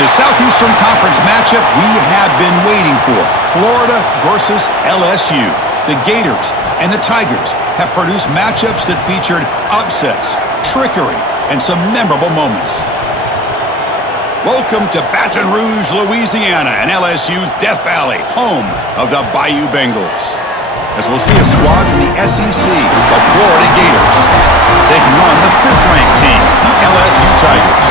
It's a Southeastern Conference matchup we have been waiting for. Florida versus LSU. The Gators and the Tigers have produced matchups that featured upsets, trickery, and some memorable moments. Welcome to Baton Rouge, Louisiana, and LSU's Death Valley, home of the Bayou Bengals. As we'll see a squad from the SEC, the Florida Gators, taking on the 5th-ranked team, the LSU Tigers.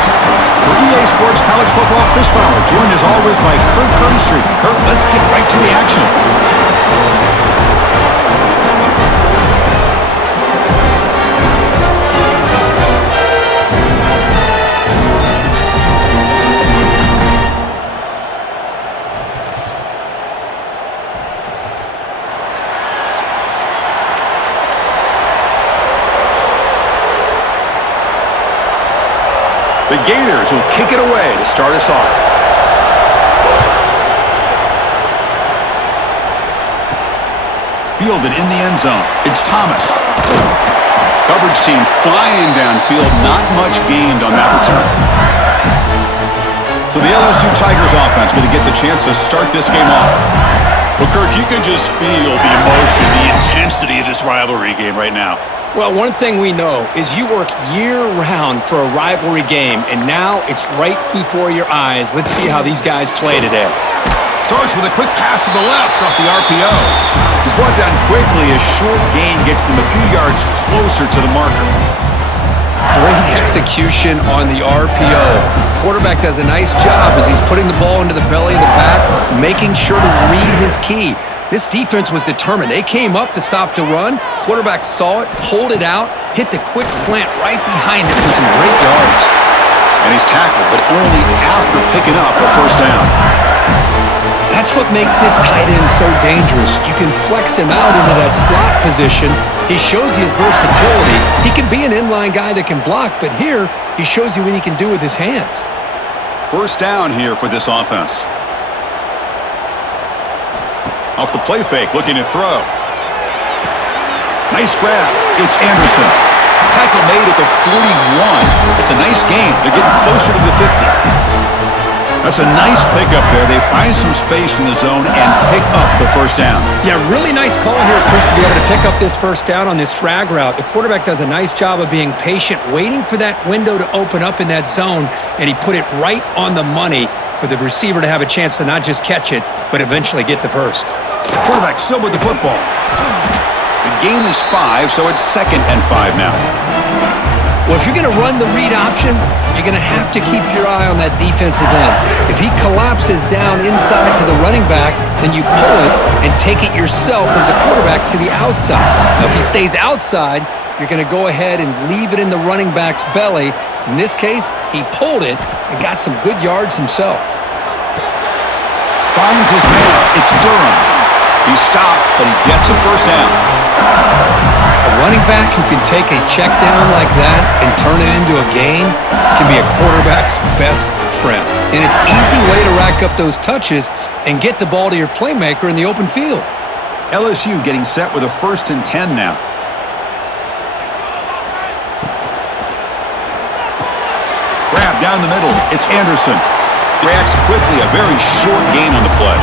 For EA Sports College Football, Chris Fowler, joined as always by Kurt Kernstreet. Kurt, let's get right to the action. The Gators will kick it away to start us off. Fielded in the end zone. It's Thomas. Coverage team flying downfield. Not much gained on that return. So the LSU Tigers offense going to get the chance to start this game off. Well, Kirk, you can just feel the emotion, the intensity of this rivalry game right now. Well, one thing we know is you work year-round for a rivalry game, and now it's right before your eyes. Let's see how these guys play today. Starts with a quick pass to the left off the RPO. He's brought down quickly. A short gain gets them a few yards closer to the marker. Great execution on the RPO. Quarterback does a nice job as he's putting the ball into the belly of the back, making sure to read his key. This defense was determined. They came up to stop the run. Quarterback saw it, pulled it out, hit the quick slant right behind it for some great yards. And he's tackled, but only after picking up a first down. That's what makes this tight end so dangerous. You can flex him out into that slot position. He shows you his versatility. He can be an inline guy that can block, but here he shows you what he can do with his hands. First down here for this offense. Off the play fake, looking to throw. Nice grab. It's Anderson. Tackle made at the 41. It's a nice gain. They're getting closer to the 50. That's a nice pickup there. They find some space in the zone and pick up the first down. Yeah, really nice call here, Chris, to be able to pick up this first down on this drag route. The quarterback does a nice job of being patient, waiting for that window to open up in that zone, and he put it right on the money for the receiver to have a chance to not just catch it, but eventually get the first. The quarterback still with the football. The gain is 5, so it's 2nd and 5 now. Well, if you're going to run the read option, you're going to have to keep your eye on that defensive end. If he collapses down inside to the running back, then you pull it and take it yourself as a quarterback to the outside. Now, if he stays outside, you're going to go ahead and leave it in the running back's belly. In this case, he pulled it and got some good yards himself. Finds his man. It's Durham. He's stopped, but he gets a first down. A running back who can take a check down like that and turn it into a gain can be a quarterback's best friend. And it's an easy way to rack up those touches and get the ball to your playmaker in the open field. LSU getting set with a 1st and 10 now. Grab down the middle. It's Anderson. Reacts quickly. A very short gain on the play.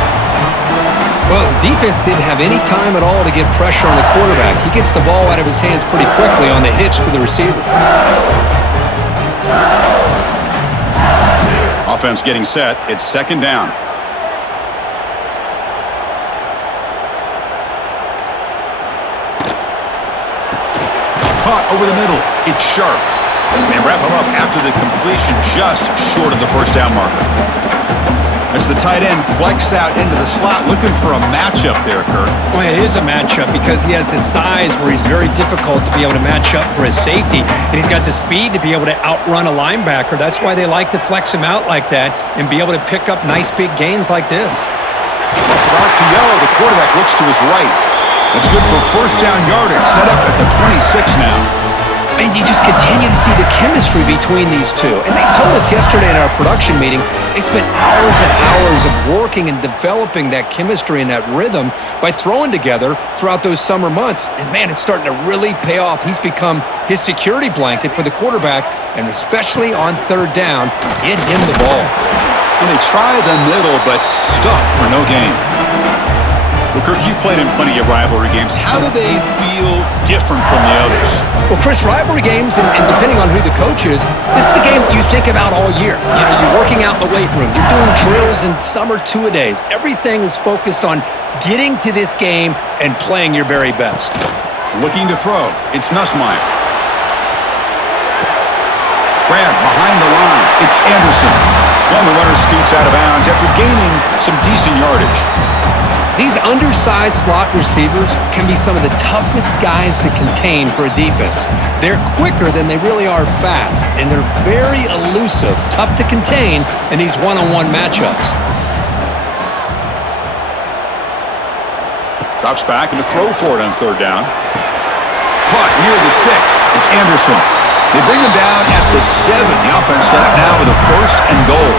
Well, the defense didn't have any time at all to get pressure on the quarterback. He gets the ball out of his hands pretty quickly on the hitch to the receiver. Offense getting set. It's 2nd down. Caught over the middle. It's Sharp. They wrap him up after the completion, just short of the first down marker. As the tight end flexed out into the slot, looking for a matchup there, Kurt. Well, it is a matchup because he has the size where he's very difficult to be able to match up for his safety, and he's got the speed to be able to outrun a linebacker. That's why they like to flex him out like that and be able to pick up nice big gains like this. For RPO, the quarterback looks to his right. That's good for first down yardage, set up at the 26 now. And you just continue to see the chemistry between these two. And they told us yesterday in our production meeting, they spent hours and hours of working and developing that chemistry and that rhythm by throwing together throughout those summer months. And, man, it's starting to really pay off. He's become his security blanket for the quarterback, and especially on third down, get him the ball. Well, they try the middle, but stuff for no gain. Well, Kirk, you played in plenty of rivalry games. How do they feel different from the others? Well, Chris, rivalry games, and depending on who the coach is, this is a game you think about all year. You know, you're working out in the weight room. You're doing drills in summer two-a-days. Everything is focused on getting to this game and playing your very best. Looking to throw. It's Nussmeier. Grab behind the line. It's Anderson. And the runner scoots out of bounds after gaining some decent yardage. These undersized slot receivers can be some of the toughest guys to contain for a defense. They're quicker than they really are fast, and they're very elusive, tough to contain in these one-on-one matchups. Drops back and the throw for it on third down. Caught near the sticks. It's Anderson. They bring him down at the 7. The offense set up now with a 1st and goal.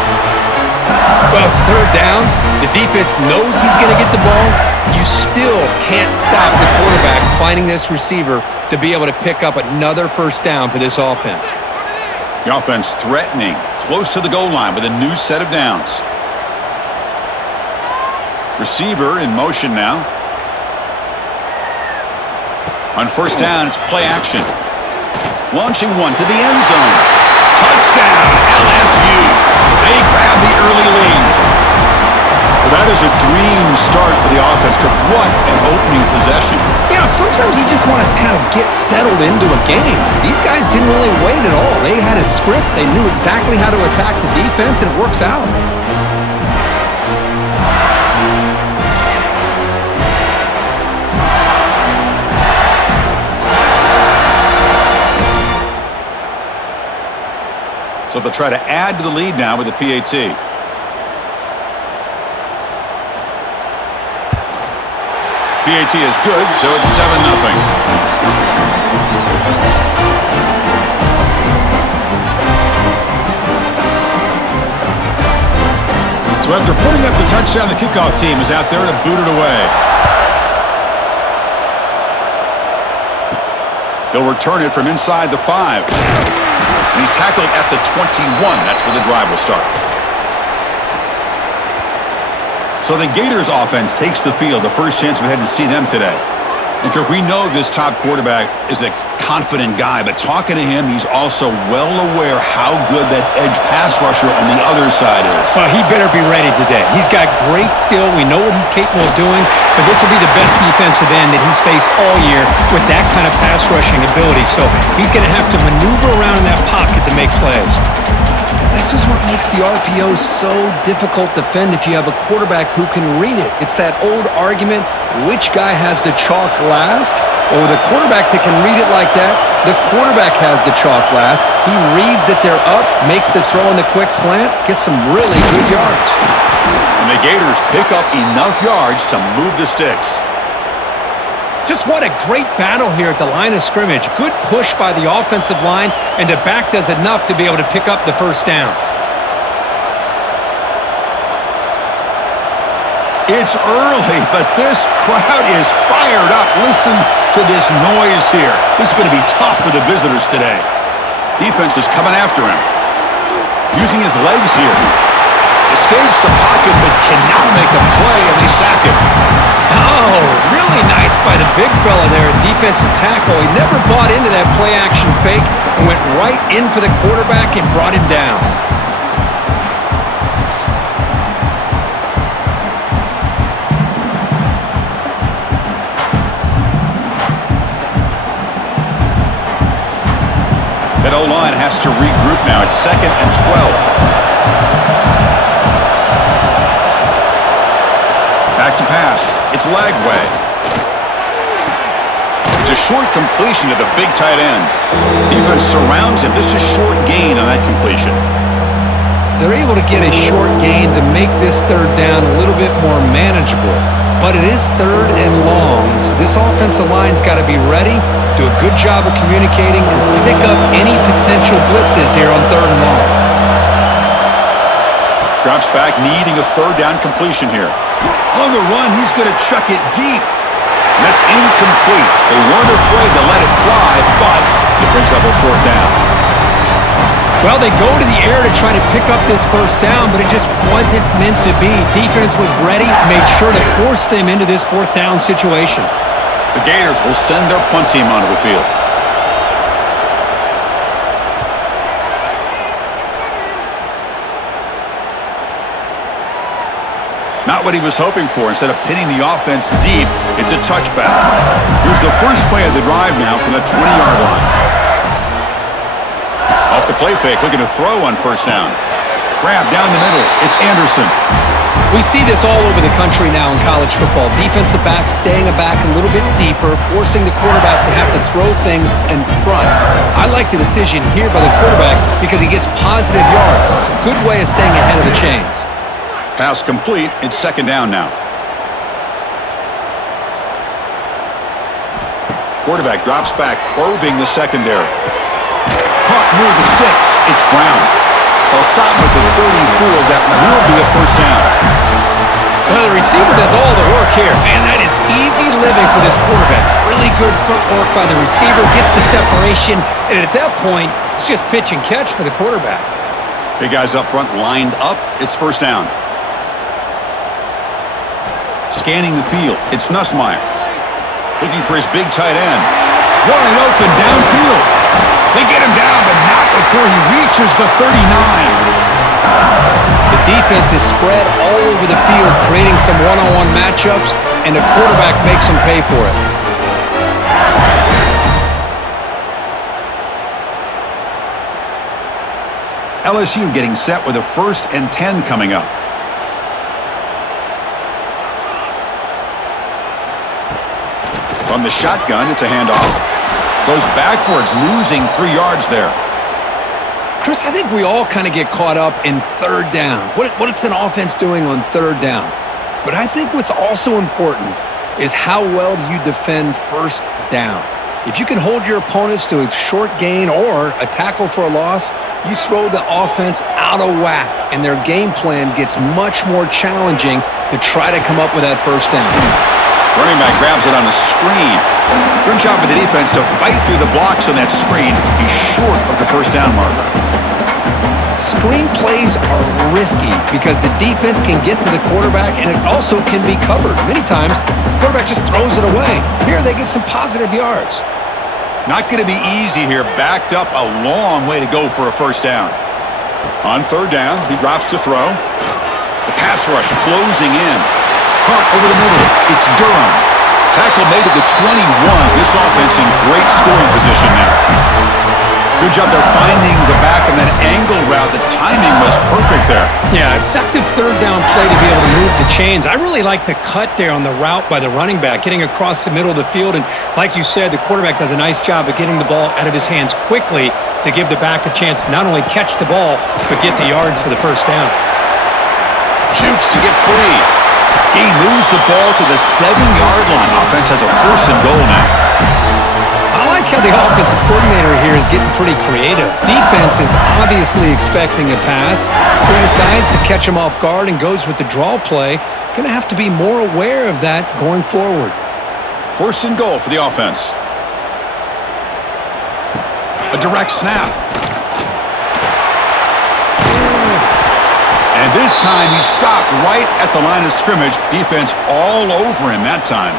Well, it's third down. The defense knows he's going to get the ball. You still can't stop the quarterback finding this receiver to be able to pick up another first down for this offense. The offense threatening, close to the goal line with a new set of downs. Receiver in motion now. On first down, it's play action. Launching one to the end zone. Touchdown, LSU. They grab the early lead. Well, that is a dream start for the offense. What an opening possession. You know, sometimes you just want to kind of get settled into a game. These guys didn't really wait at all. They had a script. They knew exactly how to attack the defense, and it works out. So they'll try to add to the lead now with the PAT. PAT is good, so it's 7-0. So after putting up the touchdown, the kickoff team is out there to boot it away. They'll return it from inside the 5. And he's tackled at the 21. That's where the drive will start. So the Gators offense takes the field. The first chance we had to see them today. And Kirk, we know this top quarterback is a confident guy, but talking to him, he's also well aware how good that edge pass rusher on the other side is. Well, he better be ready today. He's got great skill. We know what he's capable of doing, but this will be the best defensive end that he's faced all year with that kind of pass rushing ability. So he's going to have to maneuver around in that pocket to make plays. This is what makes the RPO so difficult to defend if you have a quarterback who can read it. It's that old argument, which guy has the chalk last? Well, with a quarterback that can read it like that, the quarterback has the chalk last. He reads that they're up, makes the throw in the quick slant, gets some really good yards. And the Gators pick up enough yards to move the sticks. Just what a great battle here at the line of scrimmage. Good push by the offensive line, and the back does enough to be able to pick up the first down. It's early, but this crowd is fired up. Listen to this noise here. This is going to be tough for the visitors today. Defense is coming after him. Using his legs here. Escapes the pocket, but cannot make a play, and they sack him. Oh, really nice by the big fella there, defensive tackle. He never bought into that play-action fake and went right in for the quarterback and brought him down. That O-line has to regroup now. It's 2nd and 12. Back to pass. It's Lagway. It's a short completion to the big tight end. Defense surrounds him. Just a short gain on that completion. They're able to get a short gain to make this third down a little bit more manageable. But it is 3rd and long, so this offensive line's got to be ready, do a good job of communicating, and pick up any potential blitzes here on 3rd and long. Drops back, needing a 3rd down completion here. On the run, he's going to chuck it deep. And that's incomplete. They weren't afraid to let it fly, but it brings up a 4th down. Well, they go to the air to try to pick up this first down, but it just wasn't meant to be. Defense was ready, made sure to force them into this fourth down situation. The Gators will send their punt team onto the field. Not what he was hoping for. Instead of pinning the offense deep, it's a touchback. Here's the first play of the drive now from the 20-yard line. Off the play fake, looking to throw on first down. Grab down the middle. It's Anderson. We see this all over the country now in college football. Defensive backs staying back a little bit deeper, forcing the quarterback to have to throw things in front. I like the decision here by the quarterback because he gets positive yards. It's a good way of staying ahead of the chains. Pass complete. It's second down now. Quarterback drops back, probing the secondary. Caught near the sticks. It's Brown. They'll stop with the 34. That will be a first down. Well, the receiver does all the work here. Man, that is easy living for this quarterback. Really good footwork by the receiver. Gets the separation. And at that point, it's just pitch and catch for the quarterback. Big guys up front lined up. It's first down. Scanning the field. It's Nussmeier. Looking for his big tight end. Wide open downfield. They get him down, but not before he reaches the 39. The defense is spread all over the field, creating some one-on-one matchups, and the quarterback makes them pay for it. LSU getting set with a 1st and 10 coming up. From the shotgun, it's a handoff. Goes backwards, losing 3 yards there. Chris, I think we all kind of get caught up in third down. What's an offense doing on third down? But I think what's also important is how well do you defend first down. If you can hold your opponents to a short gain or a tackle for a loss, you throw the offense out of whack, and their game plan gets much more challenging to try to come up with that first down. Running back grabs it on the screen. Good job of the defense to fight through the blocks on that screen. He's short of the first down marker. Screen plays are risky because the defense can get to the quarterback and it also can be covered. Many times, the quarterback just throws it away. Here, they get some positive yards. Not going to be easy here. Backed up a long way to go for a first down. On third down, he drops to throw. The pass rush closing in. Caught over the middle. It's Durham. Tackle made at the 21. This offense in great scoring position now. Good job there finding the back on that angle route. The timing was perfect there. Yeah, effective third down play to be able to move the chains. I really like the cut there on the route by the running back, getting across the middle of the field. And like you said, the quarterback does a nice job of getting the ball out of his hands quickly to give the back a chance to not only catch the ball, but get the yards for the first down. Jukes to get free. He moves the ball to the 7-yard line. Offense has a 1st and goal now. I like how the offensive coordinator here is getting pretty creative. Defense is obviously expecting a pass, so he decides to catch him off guard and goes with the draw play. Going to have to be more aware of that going forward. 1st and goal for the offense. A direct snap. And this time he stopped right at the line of scrimmage. Defense all over him that time.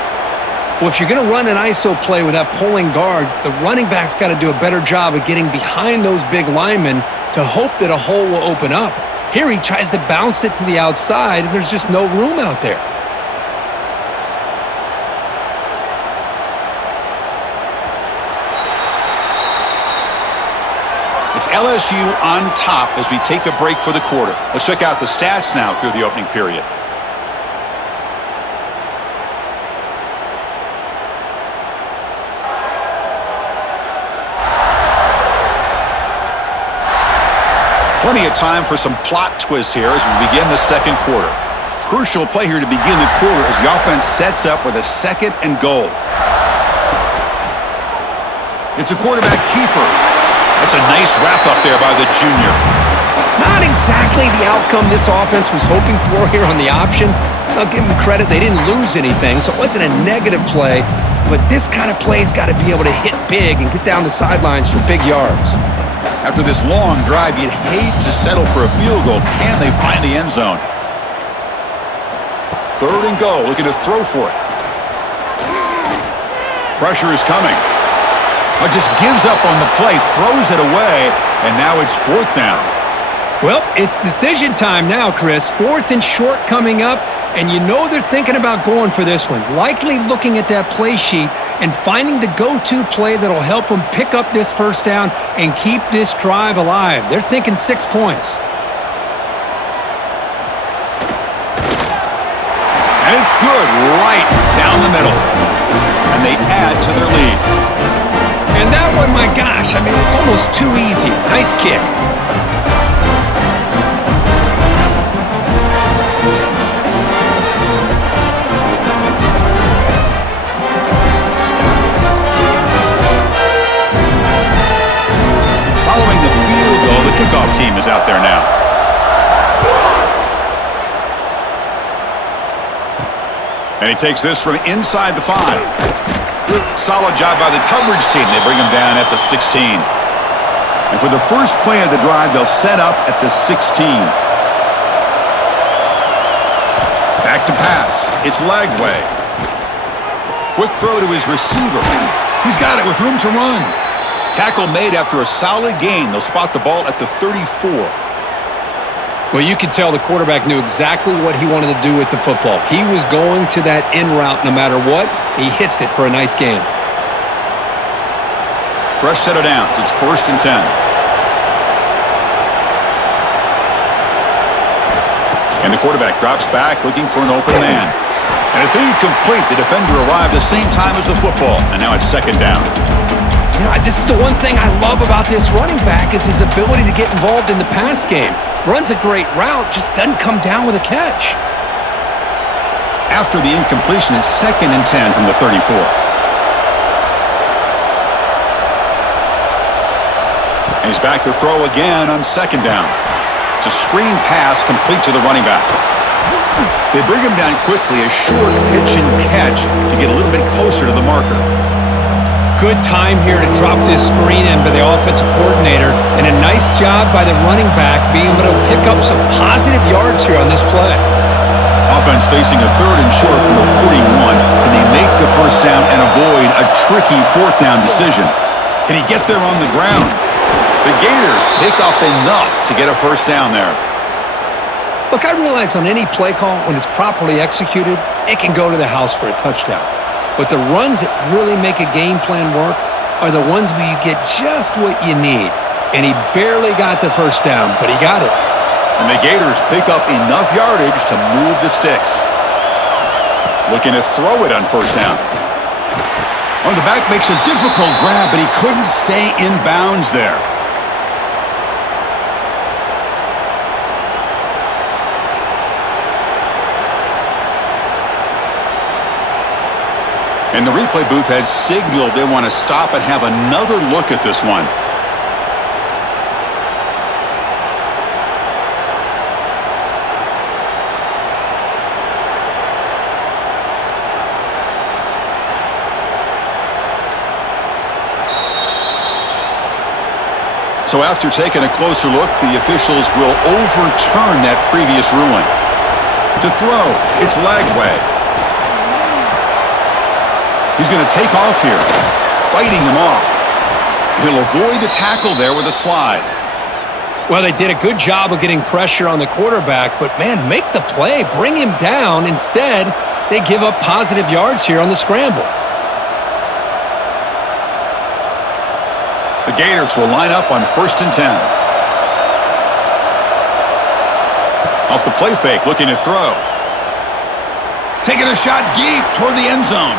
Well, if you're going to run an ISO play with that pulling guard, the running back's got to do a better job of getting behind those big linemen to hope that a hole will open up. Here he tries to bounce it to the outside, and there's just no room out there. It's LSU on top as we take a break for the quarter. Let's check out the stats now through the opening period. Plenty of time for some plot twists here as we begin the second quarter. Crucial play here to begin the quarter as the offense sets up with a 2nd and goal. It's a quarterback keeper. That's a nice wrap-up there by the junior. Not exactly the outcome this offense was hoping for here on the option. I'll give them credit. They didn't lose anything, so it wasn't a negative play. But this kind of play's got to be able to hit big and get down the sidelines for big yards. After this long drive, you'd hate to settle for a field goal. Can they find the end zone? 3rd and go, looking to throw for it. Pressure is coming. Just gives up on the play, throws it away, and now it's 4th down. Well, it's decision time now, Chris. 4th and short coming up, and you know they're thinking about going for this one. Likely looking at that play sheet and finding the go-to play that'll help them pick up this 1st down and keep this drive alive. They're thinking 6 points. And it's good right down the middle. And they add to their lead. And that one, my gosh, I mean, it's almost too easy. Nice kick. Following the field goal, the kickoff team is out there now. And he takes this from inside the 5. Solid job by the coverage team. They bring him down at the 16. And for the first play of the drive, they'll set up at the 16. Back to pass. It's Lagway. Quick throw to his receiver. He's got it with room to run. Tackle made after a solid gain. They'll spot the ball at the 34. Well, you could tell the quarterback knew exactly what he wanted to do with the football. He was going to that in route no matter what. He hits it for a nice gain. Fresh set of downs. It's 1st and 10. And the quarterback drops back looking for an open man. And it's incomplete. The defender arrived the same time as the football. And now it's 2nd down. You know, this is the one thing I love about this running back is his ability to get involved in the pass game. Runs a great route, just doesn't come down with a catch. After the incompletion, it's 2nd and 10 from the 34. And he's back to throw again on 2nd down. It's a screen pass complete to the running back. They bring him down quickly, a short pitch and catch to get a little bit closer to the marker. Good time here to drop this screen in by the offensive coordinator, and a nice job by the running back being able to pick up some positive yards here on this play. Offense facing a 3rd and short from the 41. Can they make the 1st down and avoid a tricky 4th down decision? Can he get there on the ground? The Gators pick up enough to get a 1st down there. Look, I realize on any play call, when it's properly executed, it can go to the house for a touchdown. But the runs that really make a game plan work are the ones where you get just what you need. And he barely got the 1st down, but he got it. And the Gators pick up enough yardage to move the sticks. Looking to throw it on 1st down. On the back makes a difficult grab, but he couldn't stay in bounds there. And the replay booth has signaled they want to stop and have another look at this one. So after taking a closer look, the officials will overturn that previous ruling. To throw, it's Lagway. He's going to take off here, fighting him off. He'll avoid a tackle there with a slide. Well, they did a good job of getting pressure on the quarterback, but, man, make the play. Bring him down. Instead, they give up positive yards here on the scramble. The Gators will line up on 1st and 10. Off the play fake, looking to throw. Taking a shot deep toward the end zone.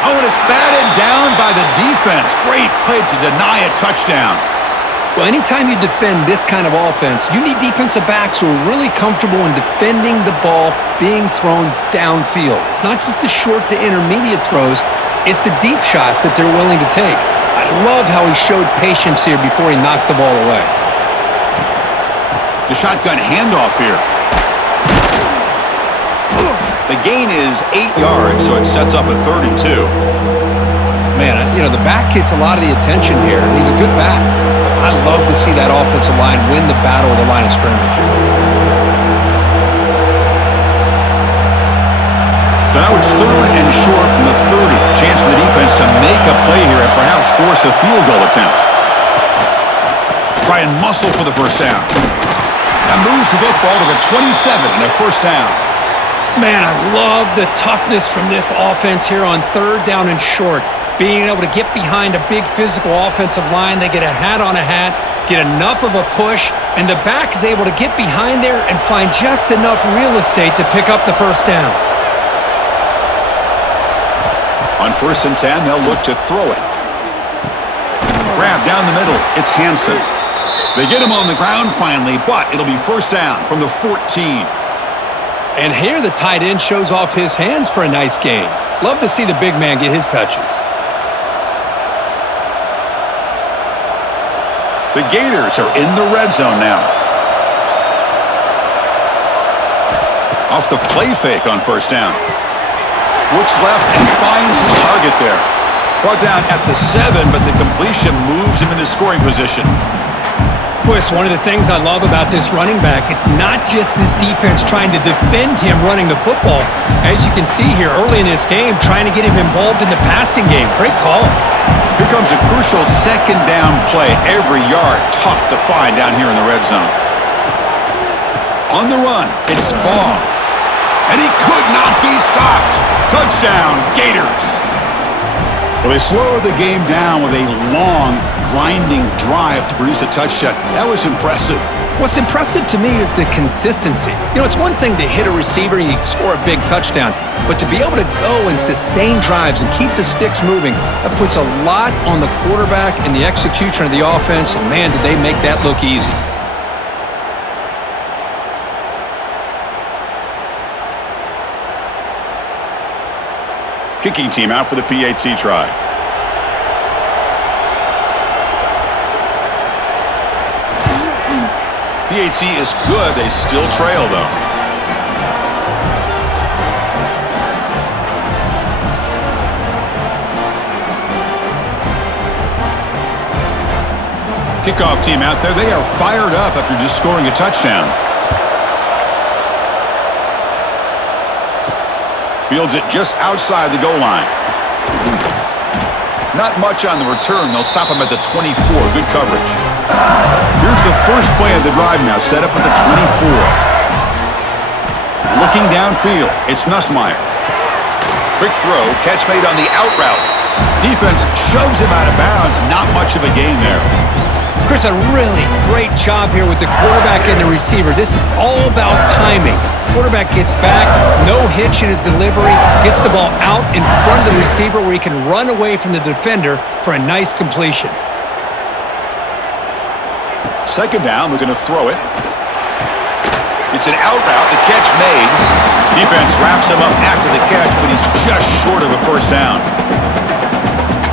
Oh, and it's batted down by the defense. Great play to deny a touchdown. Well, anytime you defend this kind of offense, you need defensive backs who are really comfortable in defending the ball being thrown downfield. It's not just the short to intermediate throws, it's the deep shots that they're willing to take. I love how he showed patience here before he knocked the ball away. The shotgun handoff here. The gain is 8 yards, so it sets up a 3rd and 2. Man, you know, the back gets a lot of the attention here. He's a good back. I love to see that offensive line win the battle of the line of scrimmage. So now it's 3rd and short from the 30. Chance for the defense to make a play here and perhaps force a field goal attempt. Try and muscle for the first down. That moves the football to the 27 and a first down. Man, I love the toughness from this offense here on 3rd down and short. Being able to get behind a big physical offensive line. They get a hat on a hat, get enough of a push, and the back is able to get behind there and find just enough real estate to pick up the first down. On 1st and 10, they'll look to throw it. Grab down the middle. It's Hansen. They get him on the ground finally, but it'll be first down from the 14. And here the tight end shows off his hands for a nice gain. Love to see the big man get his touches. The Gators are in the red zone now. Off the play fake on first down. Looks left and finds his target there. Brought down at the 7, but the completion moves him into scoring position. Boy, it's one of the things I love about this running back. It's not just this defense trying to defend him running the football. As you can see here early in this game, trying to get him involved in the passing game. Great call. Here comes a crucial second down play. Every yard tough to find down here in the red zone. On the run, it's Ball. And he could not be stopped. Touchdown, Gators. Well, they slow the game down with a long, grinding drive to produce a touchdown. That was impressive. What's impressive to me is the consistency. You know, it's one thing to hit a receiver and you score a big touchdown, but to be able to go and sustain drives and keep the sticks moving, that puts a lot on the quarterback and the execution of the offense, and man, did they make that look easy. Kicking team out for the PAT try. PAT is good. They still trail, though. Kickoff team out there. They are fired up after just scoring a touchdown. Fields it just outside the goal line. Not much on the return. They'll stop him at the 24. Good coverage. Here's the first play of the drive now, set up at the 24. Looking downfield, it's Nussmeier. Quick throw, catch made on the out route. Defense shoves him out of bounds. Not much of a gain there. Chris, a really great job here with the quarterback and the receiver. This is all about timing. Quarterback gets back, no hitch in his delivery, gets the ball out in front of the receiver where he can run away from the defender for a nice completion. Second down, we're going to throw it. It's an out route, the catch made. Defense wraps him up after the catch, but he's just short of a first down.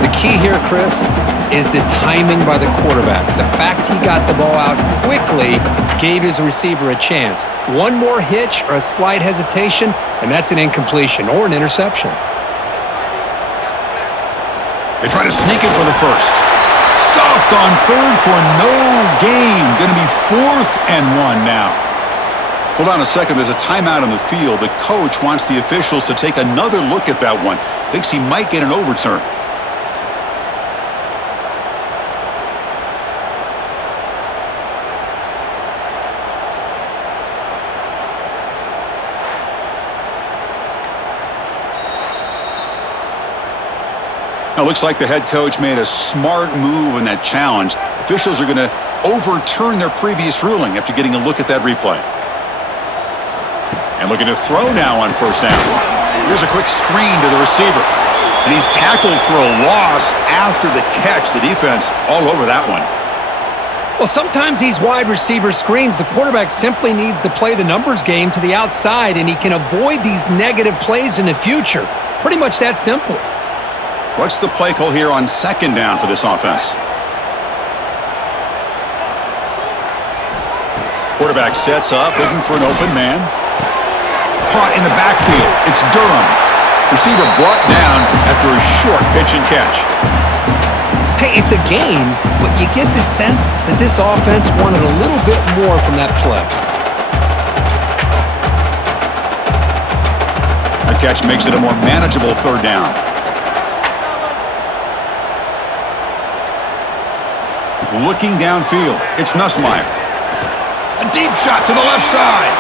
The key here, Chris, is the timing by the quarterback. The fact he got the ball out quickly gave his receiver a chance. One more hitch or a slight hesitation, and that's an incompletion or an interception. They try to sneak it for the first. Stopped on third for no gain. Going to be 4th and 1 now. Hold on a second. There's a timeout on the field. The coach wants the officials to take another look at that one. Thinks he might get an overturn. Now, looks like the head coach made a smart move in that challenge. Officials are going to overturn their previous ruling after getting a look at that replay. And looking to throw now on first down. Here's a quick screen to the receiver. And he's tackled for a loss after the catch. The defense all over that one. Well, sometimes these wide receiver screens, the quarterback simply needs to play the numbers game to the outside, and he can avoid these negative plays in the future. Pretty much that simple. What's the play call here on second down for this offense? Quarterback sets up, looking for an open man. Caught in the backfield. It's Durham. Receiver brought down after a short pitch and catch. Hey, it's a game, but you get the sense that this offense wanted a little bit more from that play. The catch makes it a more manageable third down. Looking downfield, it's Nussmeier. A deep shot to the left side.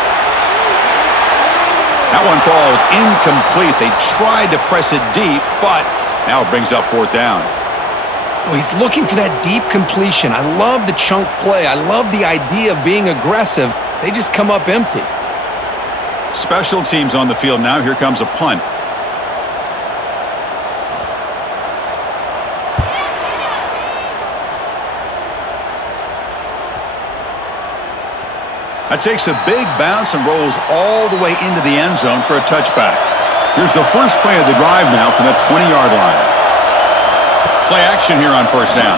That one falls incomplete. They tried to press it deep, but now it brings up fourth down. Well, he's looking for that deep completion. I love the chunk play. I love the idea of being aggressive. They just come up empty. Special teams on the field now. Here comes a punt. That takes a big bounce and rolls all the way into the end zone for a touchback. Here's the first play of the drive now from the 20-yard line. Play action here on first down.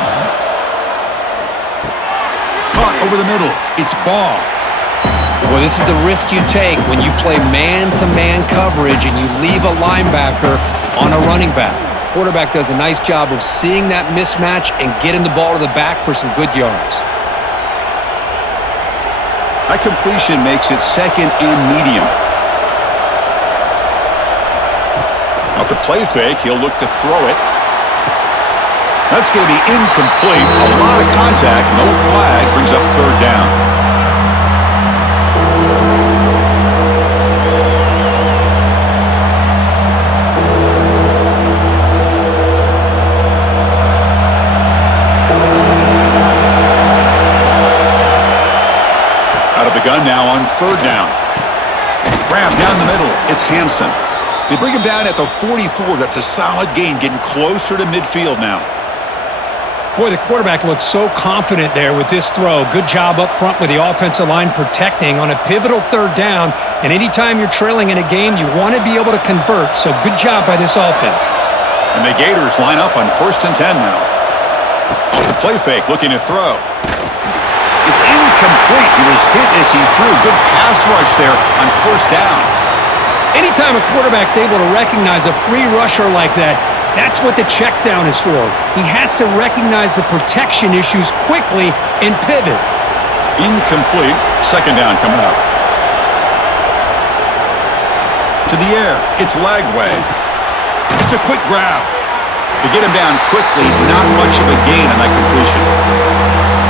Caught over the middle. It's ball. Well, this is the risk you take when you play man-to-man coverage and you leave a linebacker on a running back. Quarterback does a nice job of seeing that mismatch and getting the ball to the back for some good yards. That completion makes it second and medium. Off the play fake, he'll look to throw it. That's going to be incomplete. A lot of contact, no flag, brings up third down. Out of the gun now on third down. Grab down the middle. It's Hansen. They bring him down at the 44. That's a solid gain, getting closer to midfield now. Boy, the quarterback looks so confident there with this throw. Good job up front with the offensive line protecting on a pivotal third down. And anytime you're trailing in a game, you want to be able to convert. So good job by this offense. And the Gators line up on 1st and 10 now. Off the play fake, looking to throw. It's incomplete. He was hit as he threw. Good pass rush there on first down. Anytime a quarterback's able to recognize a free rusher like that, that's what the check down is for. He has to recognize the protection issues quickly and pivot. Incomplete. Second down coming up. To the air. It's Lagway. It's a quick grab. To get him down quickly, not much of a gain on that completion.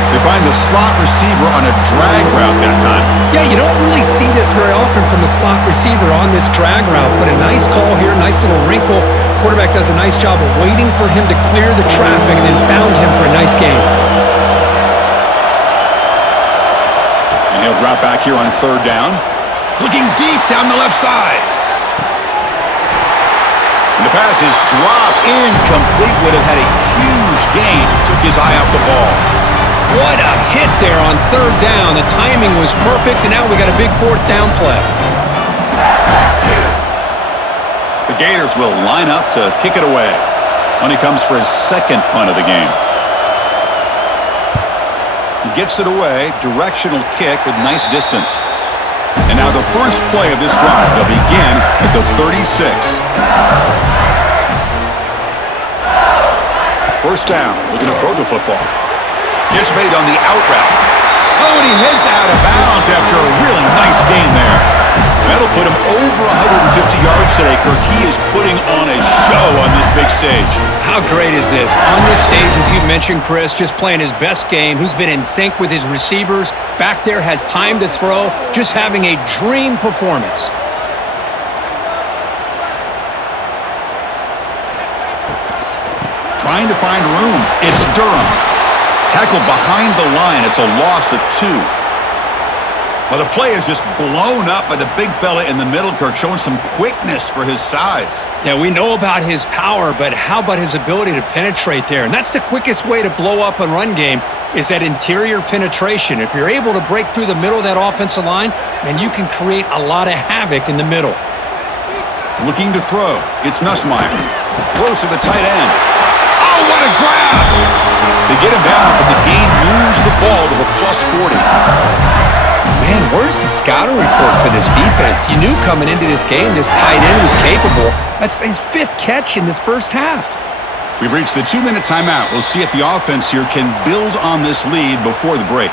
They find the slot receiver on a drag route that time. Yeah, you don't really see this very often from a slot receiver on this drag route, but a nice call here, nice little wrinkle. Quarterback does a nice job of waiting for him to clear the traffic and then found him for a nice gain. And he'll drop back here on third down. Looking deep down the left side. And the pass is dropped incomplete. Would have had a huge gain. Took his eye off the ball. What a hit there on third down. The timing was perfect, and now we got a big fourth down play. The Gators will line up to kick it away when he comes for his second punt of the game. He gets it away, directional kick with nice distance. And now the first play of this drive. They'll begin at the 36. First down, looking to throw the football. Gets made on the out route. Oh, and he heads out of bounds after a really nice gain there. That'll put him over 150 yards today, Kirk. He is putting on a show on this big stage. How great is this? On this stage, as you mentioned, Chris, just playing his best game. Who's been in sync with his receivers. Back there, has time to throw. Just having a dream performance. Trying to find room. It's Durham. Tackled behind the line. It's a loss of 2. Well, the play is just blown up by the big fella in the middle, Kirk, showing some quickness for his size. Yeah, we know about his power, but how about his ability to penetrate there? And that's the quickest way to blow up a run game is that interior penetration. If you're able to break through the middle of that offensive line, then you can create a lot of havoc in the middle. Looking to throw. It's Nussmeier. Close to the tight end. Oh, what a grab! They get him down, but the gain moves the ball to the plus 40. Man, where's the scouting report for this defense? You knew coming into this game this tight end was capable. That's his 5th catch in this first half. We've reached the 2-minute timeout. We'll see if the offense here can build on this lead before the break.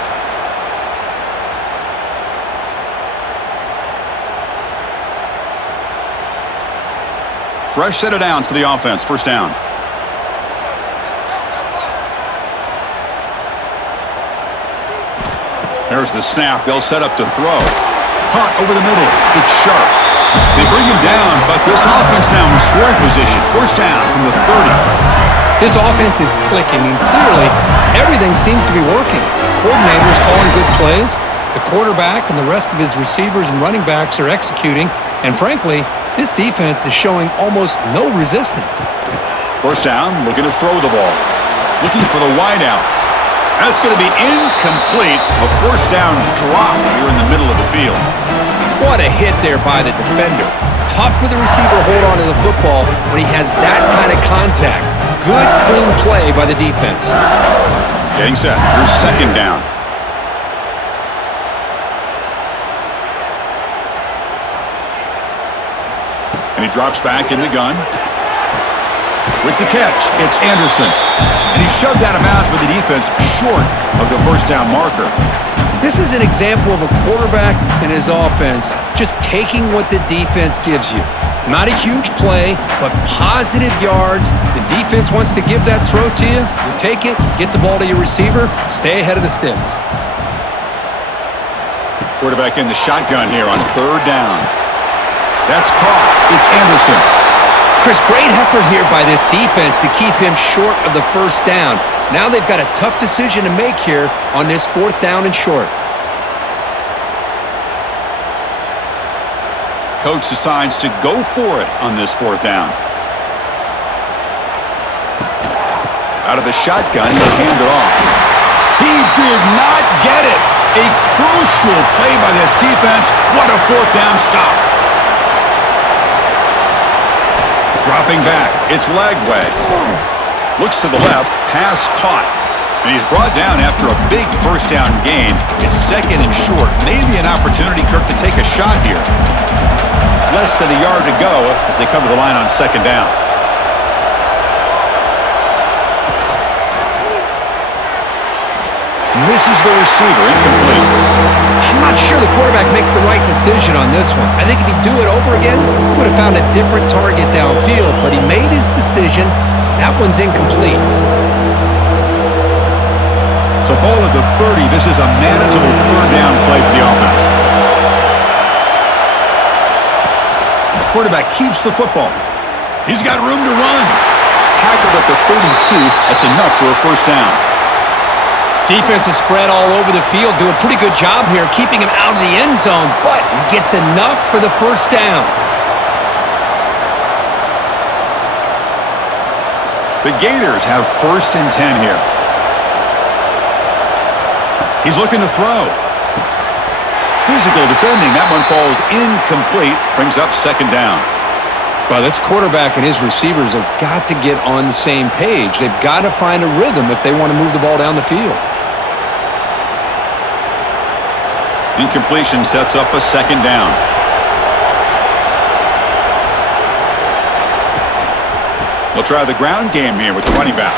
Fresh set of downs for the offense. First down. There's the snap. They'll set up to throw. Caught over the middle. It's sharp. They bring him down, but this offense now in scoring position. First down from the 30. This offense is clicking, and clearly everything seems to be working. The coordinator is calling good plays. The quarterback and the rest of his receivers and running backs are executing. And frankly, this defense is showing almost no resistance. First down, looking to throw the ball. Looking for the wideout. That's going to be incomplete. A first down drop here in the middle of the field. What a hit there by the defender. Tough for the receiver to hold on to the football when he has that kind of contact. Good, clean play by the defense. Getting set. Here's second down. And he drops back in the gun. With the catch, it's Anderson. And he's shoved out of bounds by the defense short of the first down marker. This is an example of a quarterback and his offense just taking what the defense gives you. Not a huge play, but positive yards. The defense wants to give that throw to you. You take it, get the ball to your receiver, stay ahead of the sticks. Quarterback in the shotgun here on third down. That's caught. It's Anderson. Chris, great effort here by this defense to keep him short of the first down. Now they've got a tough decision to make here on this fourth down and short. Coach decides to go for it on this fourth down. Out of the shotgun, he'll hand it off. He did not get it. A crucial play by this defense. What a fourth down stop. Dropping back. It's Lagway. Looks to the left. Pass caught. And he's brought down after a big first down gain. It's second and short. Maybe an opportunity, Kirk, to take a shot here. Less than a yard to go as they come to the line on second down. Misses the receiver. Incomplete. I'm not sure the quarterback makes the right decision on this one. I think if he'd do it over again, he would have found a different target downfield, but he made his decision. That one's incomplete. So ball at the 30. This is a manageable third down play for the offense. Quarterback keeps the football. He's got room to run. Tackled at the 32. That's enough for a first down. Defense is spread all over the field. Do a pretty good job here keeping him out of the end zone, but he gets enough for the first down. The Gators have first and 10 here. He's looking to throw. Physical defending. That one falls incomplete. Brings up second down. Well, this quarterback and his receivers have got to get on the same page. They've got to find a rhythm if they want to move the ball down the field. Incompletion sets up a second down. We'll try the ground game here with the running back.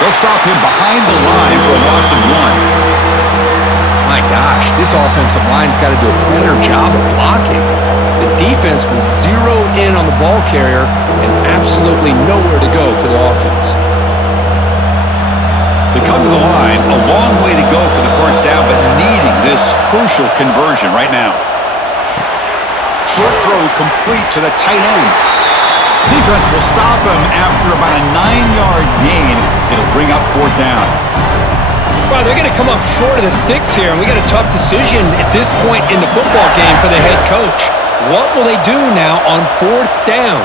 They'll stop him behind the line for a loss of 1. My gosh, this offensive line's got to do a better job of blocking. The defense was zeroed in on the ball carrier and absolutely nowhere to go for the offense. They come to the line, a long way to go for the first down, but needing this crucial conversion right now. Short throw complete to the tight end. Defense will stop him after about a 9-yard gain. It'll bring up fourth down. Well, they're going to come up short of the sticks here, and we got a tough decision at this point in the football game for the head coach. What will they do now on fourth down?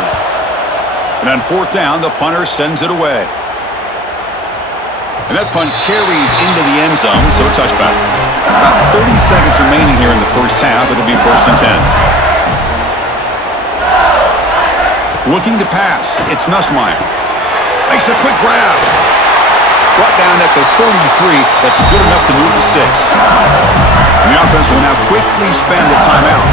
And on fourth down, the punter sends it away. And that punt carries into the end zone, so a touchback. About 30 seconds remaining here in the first half. It'll be first and 10. Looking to pass. It's Nussmeier. Makes a quick grab. Brought down at the 33. That's good enough to move the sticks. And the offense will now quickly spend the timeout.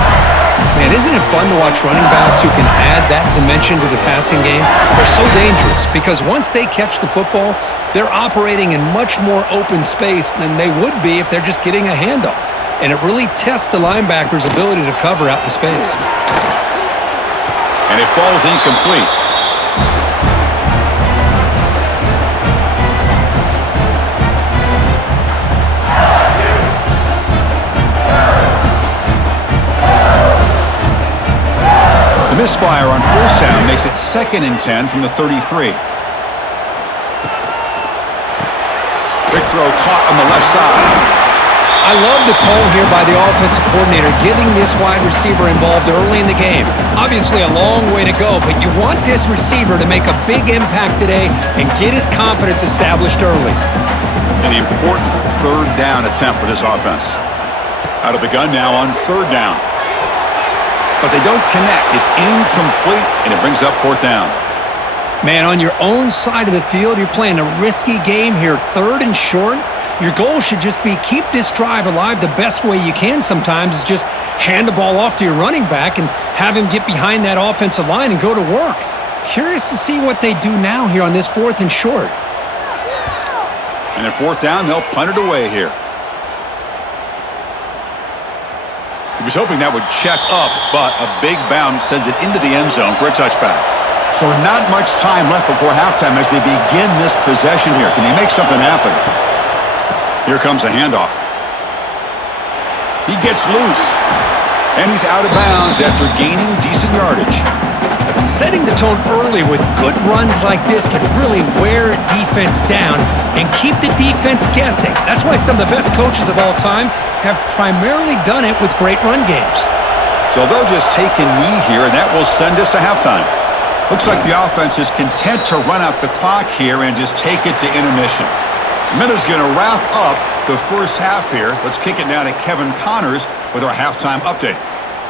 Man, isn't it fun to watch running backs who can add that dimension to the passing game? They're so dangerous because once they catch the football, they're operating in much more open space than they would be if they're just getting a handoff. And it really tests the linebacker's ability to cover out in space. And it falls incomplete. The misfire on first down makes it 2nd and 10 from the 33. Big throw caught on the left side. I love the call here by the offensive coordinator, getting this wide receiver involved early in the game. Obviously a long way to go, but you want this receiver to make a big impact today and get his confidence established early. An important 3rd down attempt for this offense. Out of the gun now on 3rd down. But they don't connect. It's incomplete, and it brings up 4th down. Man, on your own side of the field, you're playing a risky game here, 3rd and short. Your goal should just be keep this drive alive the best way you can sometimes is just hand the ball off to your running back and have him get behind that offensive line and go to work. Curious to see what they do now here on this 4th and short. And at 4th down, they'll punt it away here. He was hoping that would check up, but a big bounce sends it into the end zone for a touchback. So not much time left before halftime as they begin this possession here. Can they make something happen? Here comes a handoff. He gets loose, and he's out of bounds after gaining decent yardage. Setting the tone early with good runs like this can really wear a defense down and keep the defense guessing. That's why some of the best coaches of all time have primarily done it with great run games. So they'll just take a knee here, and that will send us to halftime. Looks like the offense is content to run out the clock here and just take it to intermission. Minute's going to wrap up the first half here. Let's kick it now to Kevin Connors with our halftime update.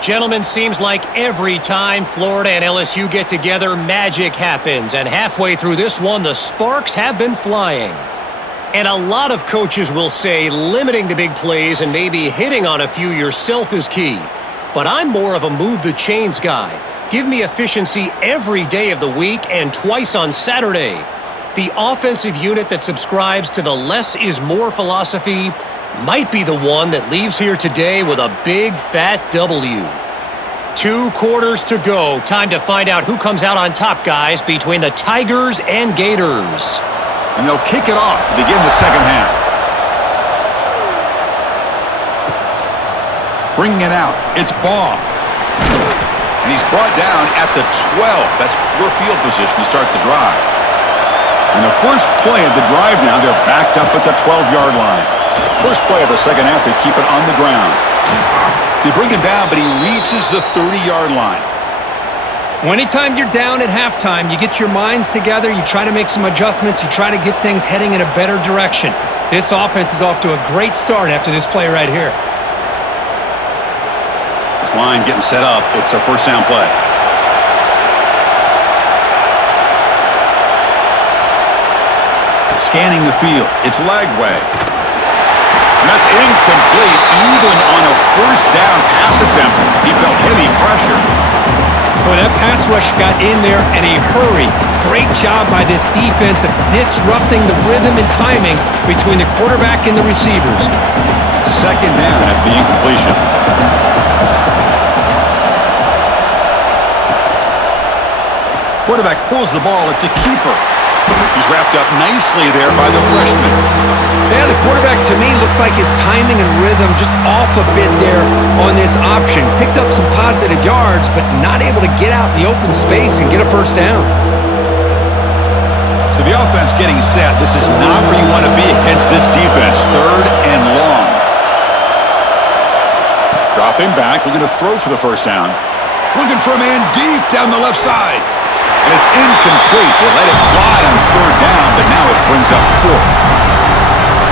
Gentlemen, seems like every time Florida and LSU get together, magic happens. And halfway through this one, the sparks have been flying. And a lot of coaches will say limiting the big plays and maybe hitting on a few yourself is key. But I'm more of a move the chains guy. Give me efficiency every day of the week and twice on Saturday. The offensive unit that subscribes to the less is more philosophy might be the one that leaves here today with a big fat W. 2 quarters to go. Time to find out who comes out on top, guys, between the Tigers and Gators. And they'll kick it off to begin the second half. Bringing it out, it's Baugh. And he's brought down at the 12. That's poor field position to start the drive. And the first play of the drive now, they're backed up at the 12-yard line. First play of the second half, they keep it on the ground. They bring him down, but he reaches the 30-yard line. Well, anytime you're down at halftime, you get your minds together, you try to make some adjustments, you try to get things heading in a better direction. This offense is off to a great start after this play right here. This line getting set up. It's a first down play. Scanning the field. It's Lagway. And that's incomplete even on a first down pass attempt. He felt heavy pressure. Boy, that pass rush got in there in a hurry. Great job by this defense of disrupting the rhythm and timing between the quarterback and the receivers. Second down after the incompletion. Quarterback pulls the ball. It's a keeper. He's wrapped up nicely there by the freshman. Yeah, the quarterback to me looked like his timing and rhythm just off a bit there on this option. Picked up some positive yards, but not able to get out in the open space and get a first down. So the offense getting set. This is not where you want to be against this defense. 3rd and long. Dropping back, looking to throw for the first down. Looking for a man deep down the left side. And it's incomplete. They let it fly on 3rd down, but now it brings up 4th.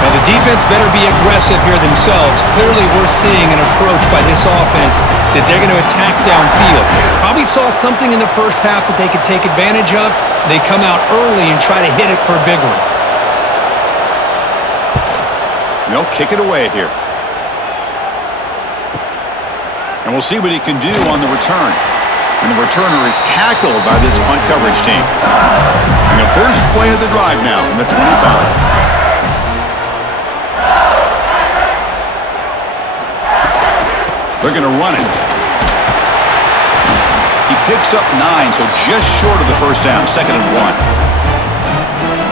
Now the defense better be aggressive here themselves. Clearly we're seeing an approach by this offense that they're going to attack downfield. Probably saw something in the first half that they could take advantage of. They come out early and try to hit it for a big one. They'll kick it away here. And we'll see what he can do on the return. And the returner is tackled by this punt coverage team. And the first play of the drive now from the 25. They're going to run it. He picks up 9, so just short of the first down, 2nd and 1.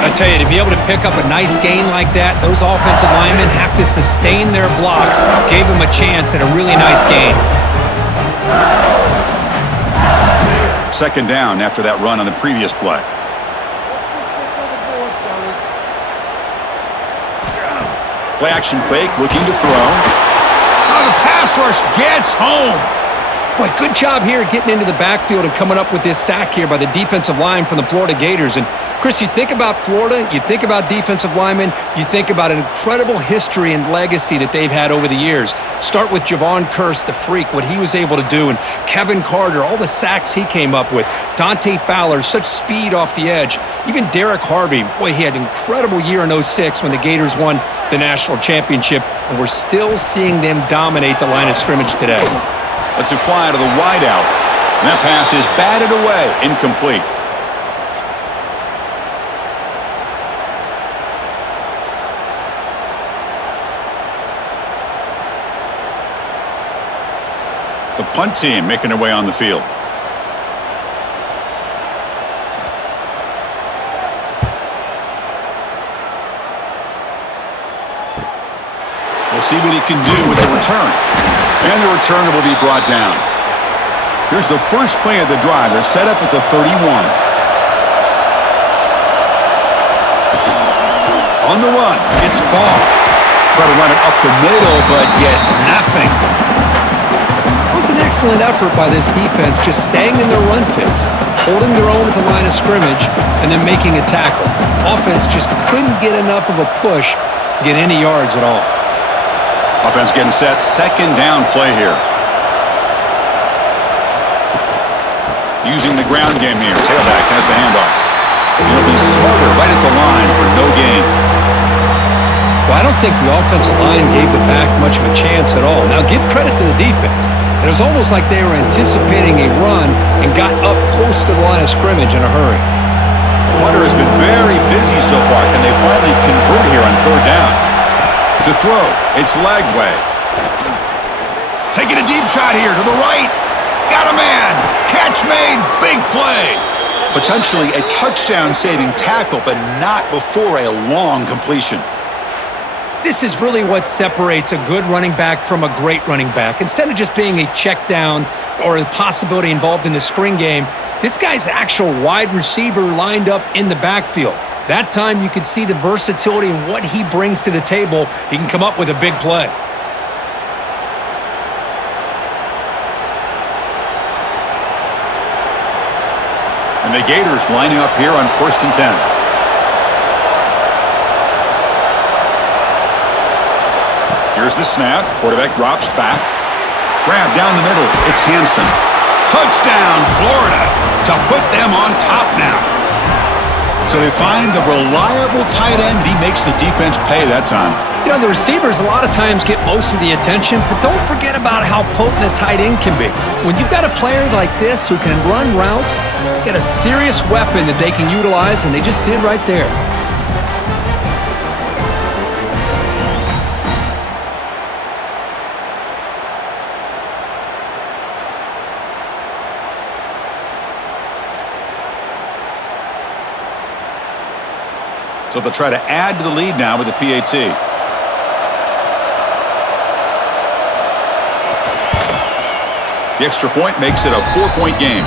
I tell you, to be able to pick up a nice gain like that, those offensive linemen have to sustain their blocks. Gave him a chance at a really nice gain. 2nd down after that run on the previous play. Play action fake, looking to throw. Oh, the pass rush gets home. Boy, good job here getting into the backfield and coming up with this sack here by the defensive line from the Florida Gators. And, Chris, you think about Florida, you think about defensive linemen, you think about an incredible history and legacy that they've had over the years. Start with Javon Kearse, the freak, what he was able to do, and Kevin Carter, all the sacks he came up with. Dante Fowler, such speed off the edge. Even Derek Harvey, boy, he had an incredible year in 06 when the Gators won the national championship, and we're still seeing them dominate the line of scrimmage today. Lets it fly to the wideout. And that pass is batted away, incomplete. The punt team making their way on the field. We'll see what he can do with the return. And the returner will be brought down. Here's the first play of the drive. They're set up at the 31. On the run, it's ball. Try to run it up the middle, but get nothing. It was an excellent effort by this defense, just staying in their run fits, holding their own at the line of scrimmage, and then making a tackle. Offense just couldn't get enough of a push to get any yards at all. Offense getting set. 2nd down play here. Using the ground game here. Tailback has the handoff. It'll be Smoother right at the line for no gain. Well, I don't think the offensive line gave the back much of a chance at all. Now, give credit to the defense. It was almost like they were anticipating a run and got up close to the line of scrimmage in a hurry. The punter has been very busy so far. Can they finally convert here on 3rd down? To throw, it's Lagway. Taking a deep shot here to the right. Got a man. Catch made. Big play. Potentially a touchdown-saving tackle, but not before a long completion. This is really what separates a good running back from a great running back. Instead of just being a check down or a possibility involved in the screen game, this guy's actual wide receiver lined up in the backfield. That time you could see the versatility and what he brings to the table. He can come up with a big play. And the Gators lining up here on 1st and 10. Here's the snap. Quarterback drops back. Grab down the middle. It's Hansen. Touchdown, Florida, to put them on top now. So they find the reliable tight end, and he makes the defense pay that time. You know, the receivers a lot of times get most of the attention, but don't forget about how potent a tight end can be. When you've got a player like this who can run routes, you got a serious weapon that they can utilize, and they just did right there. So they'll try to add to the lead now with the PAT. The extra point makes it a 4-point game.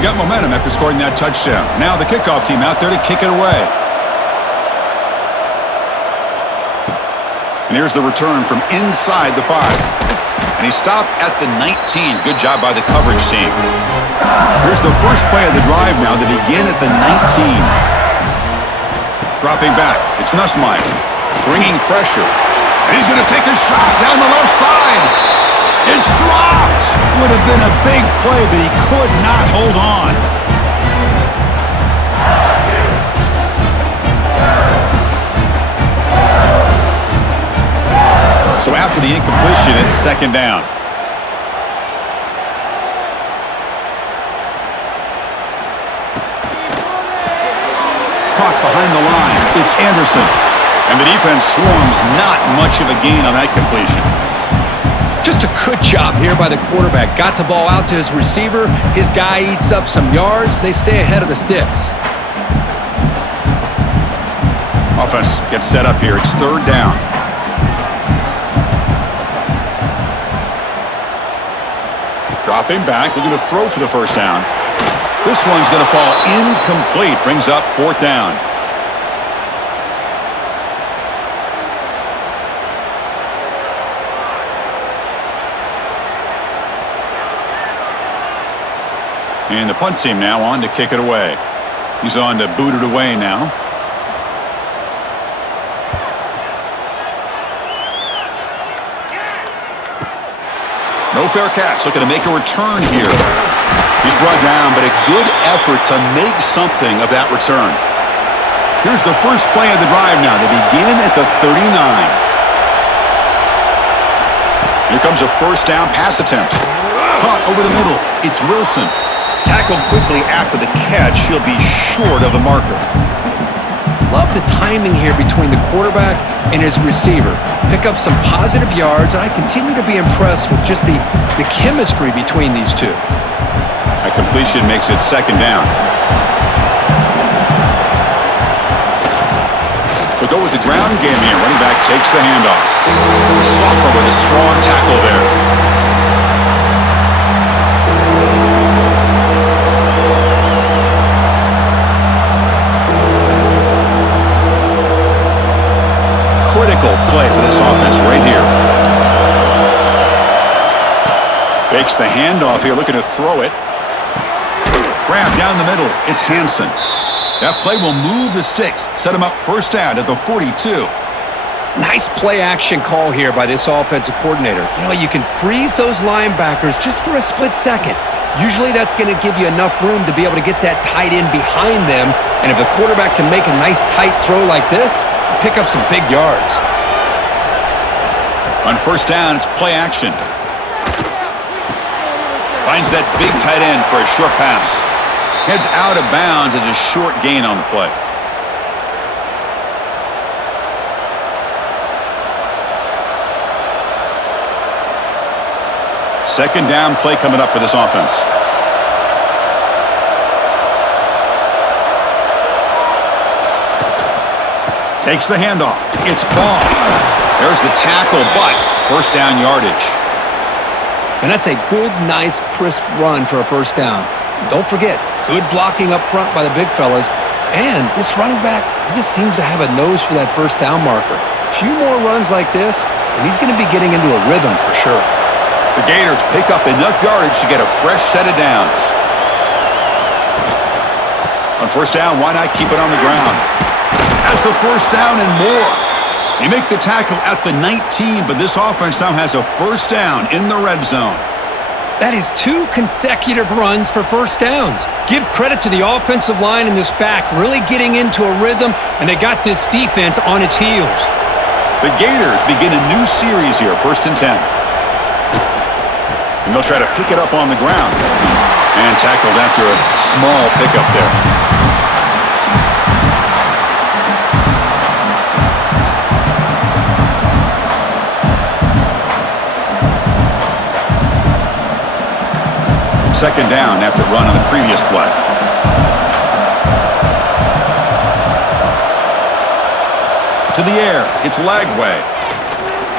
Got momentum after scoring that touchdown. Now the kickoff team out there to kick it away. And here's the return from inside the 5. And he stopped at the 19. Good job by the coverage team. Here's the first play of the drive now to begin at the 19. Dropping back. It's Nussmeier. Bringing pressure. And he's going to take a shot down the left side. It's dropped. Would have been a big play, but he could not hold on. So after the incompletion, it's second down. Caught behind the line. It's Anderson. And the defense swarms. Not much of a gain on that completion. Just a good job here by the quarterback. Got the ball out to his receiver. His guy eats up some yards. They stay ahead of the sticks. Offense gets set up here. It's third down. Dropping back, looking to throw for the first down. This one's going to fall incomplete. Brings up fourth down. And the punt team now on to kick it away. He's on to boot it away now. No fair catch. Looking to make a return here. He's brought down, but a good effort to make something of that return. Here's the first play of the drive now. They begin at the 39. Here comes a first down pass attempt. Caught over the middle. It's Wilson. Tackled quickly after the catch. He'll be short of the marker. Love the timing here between the quarterback and his receiver. Pick up some positive yards, and I continue to be impressed with just the chemistry between these two. That completion makes it second down. We'll go with the ground game here. Running back takes the handoff. Sophomore with a strong tackle there. Critical play for this offense right here. Fakes the handoff here, looking to throw it. Grab down the middle. It's Hansen. That play will move the sticks, set him up first down at the 42. Nice play action call here by this offensive coordinator. You know, you can freeze those linebackers just for a split second. Usually that's going to give you enough room to be able to get that tight end behind them. And if the quarterback can make a nice tight throw like this, pick up some big yards. On first down, it's play action. Finds that big tight end for a short pass. Heads out of bounds as a short gain on the play. Second down play coming up for this offense. Takes the handoff. It's Ball. There's the tackle, but first down yardage. And that's a good, nice, crisp run for a first down. Don't forget, good blocking up front by the big fellas. And this running back, he just seems to have a nose for that first down marker. A few more runs like this, and he's going to be getting into a rhythm for sure. The Gators pick up enough yardage to get a fresh set of downs. On first down, why not keep it on the ground? Has the first down and more. They make the tackle at the 19, but this offense now has a first down in the red zone. That is 2 consecutive runs for first downs. Give credit to the offensive line in this back, really getting into a rhythm, and they got this defense on its heels. The Gators begin a new series here, 1st and 10. And they'll try to pick it up on the ground. And tackled after a small pickup there. Second down after run on the previous play. To the air, it's Lagway.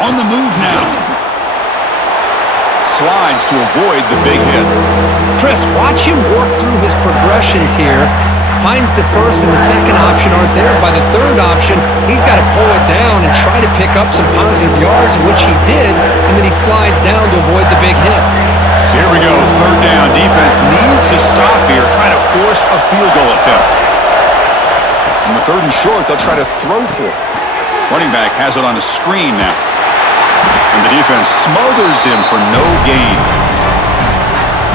On the move now. Slides to avoid the big hit. Chris, watch him work through his progressions here. Finds the first and the second option aren't there. By the third option, he's got to pull it down and try to pick up some positive yards, which he did, and then he slides down to avoid the big hit. So here we go, third down. Defense needs to stop here, try to force a field goal attempt. On the 3rd and short, they'll try to throw for it. Running back has it on the screen now. And the defense smothers him for no gain.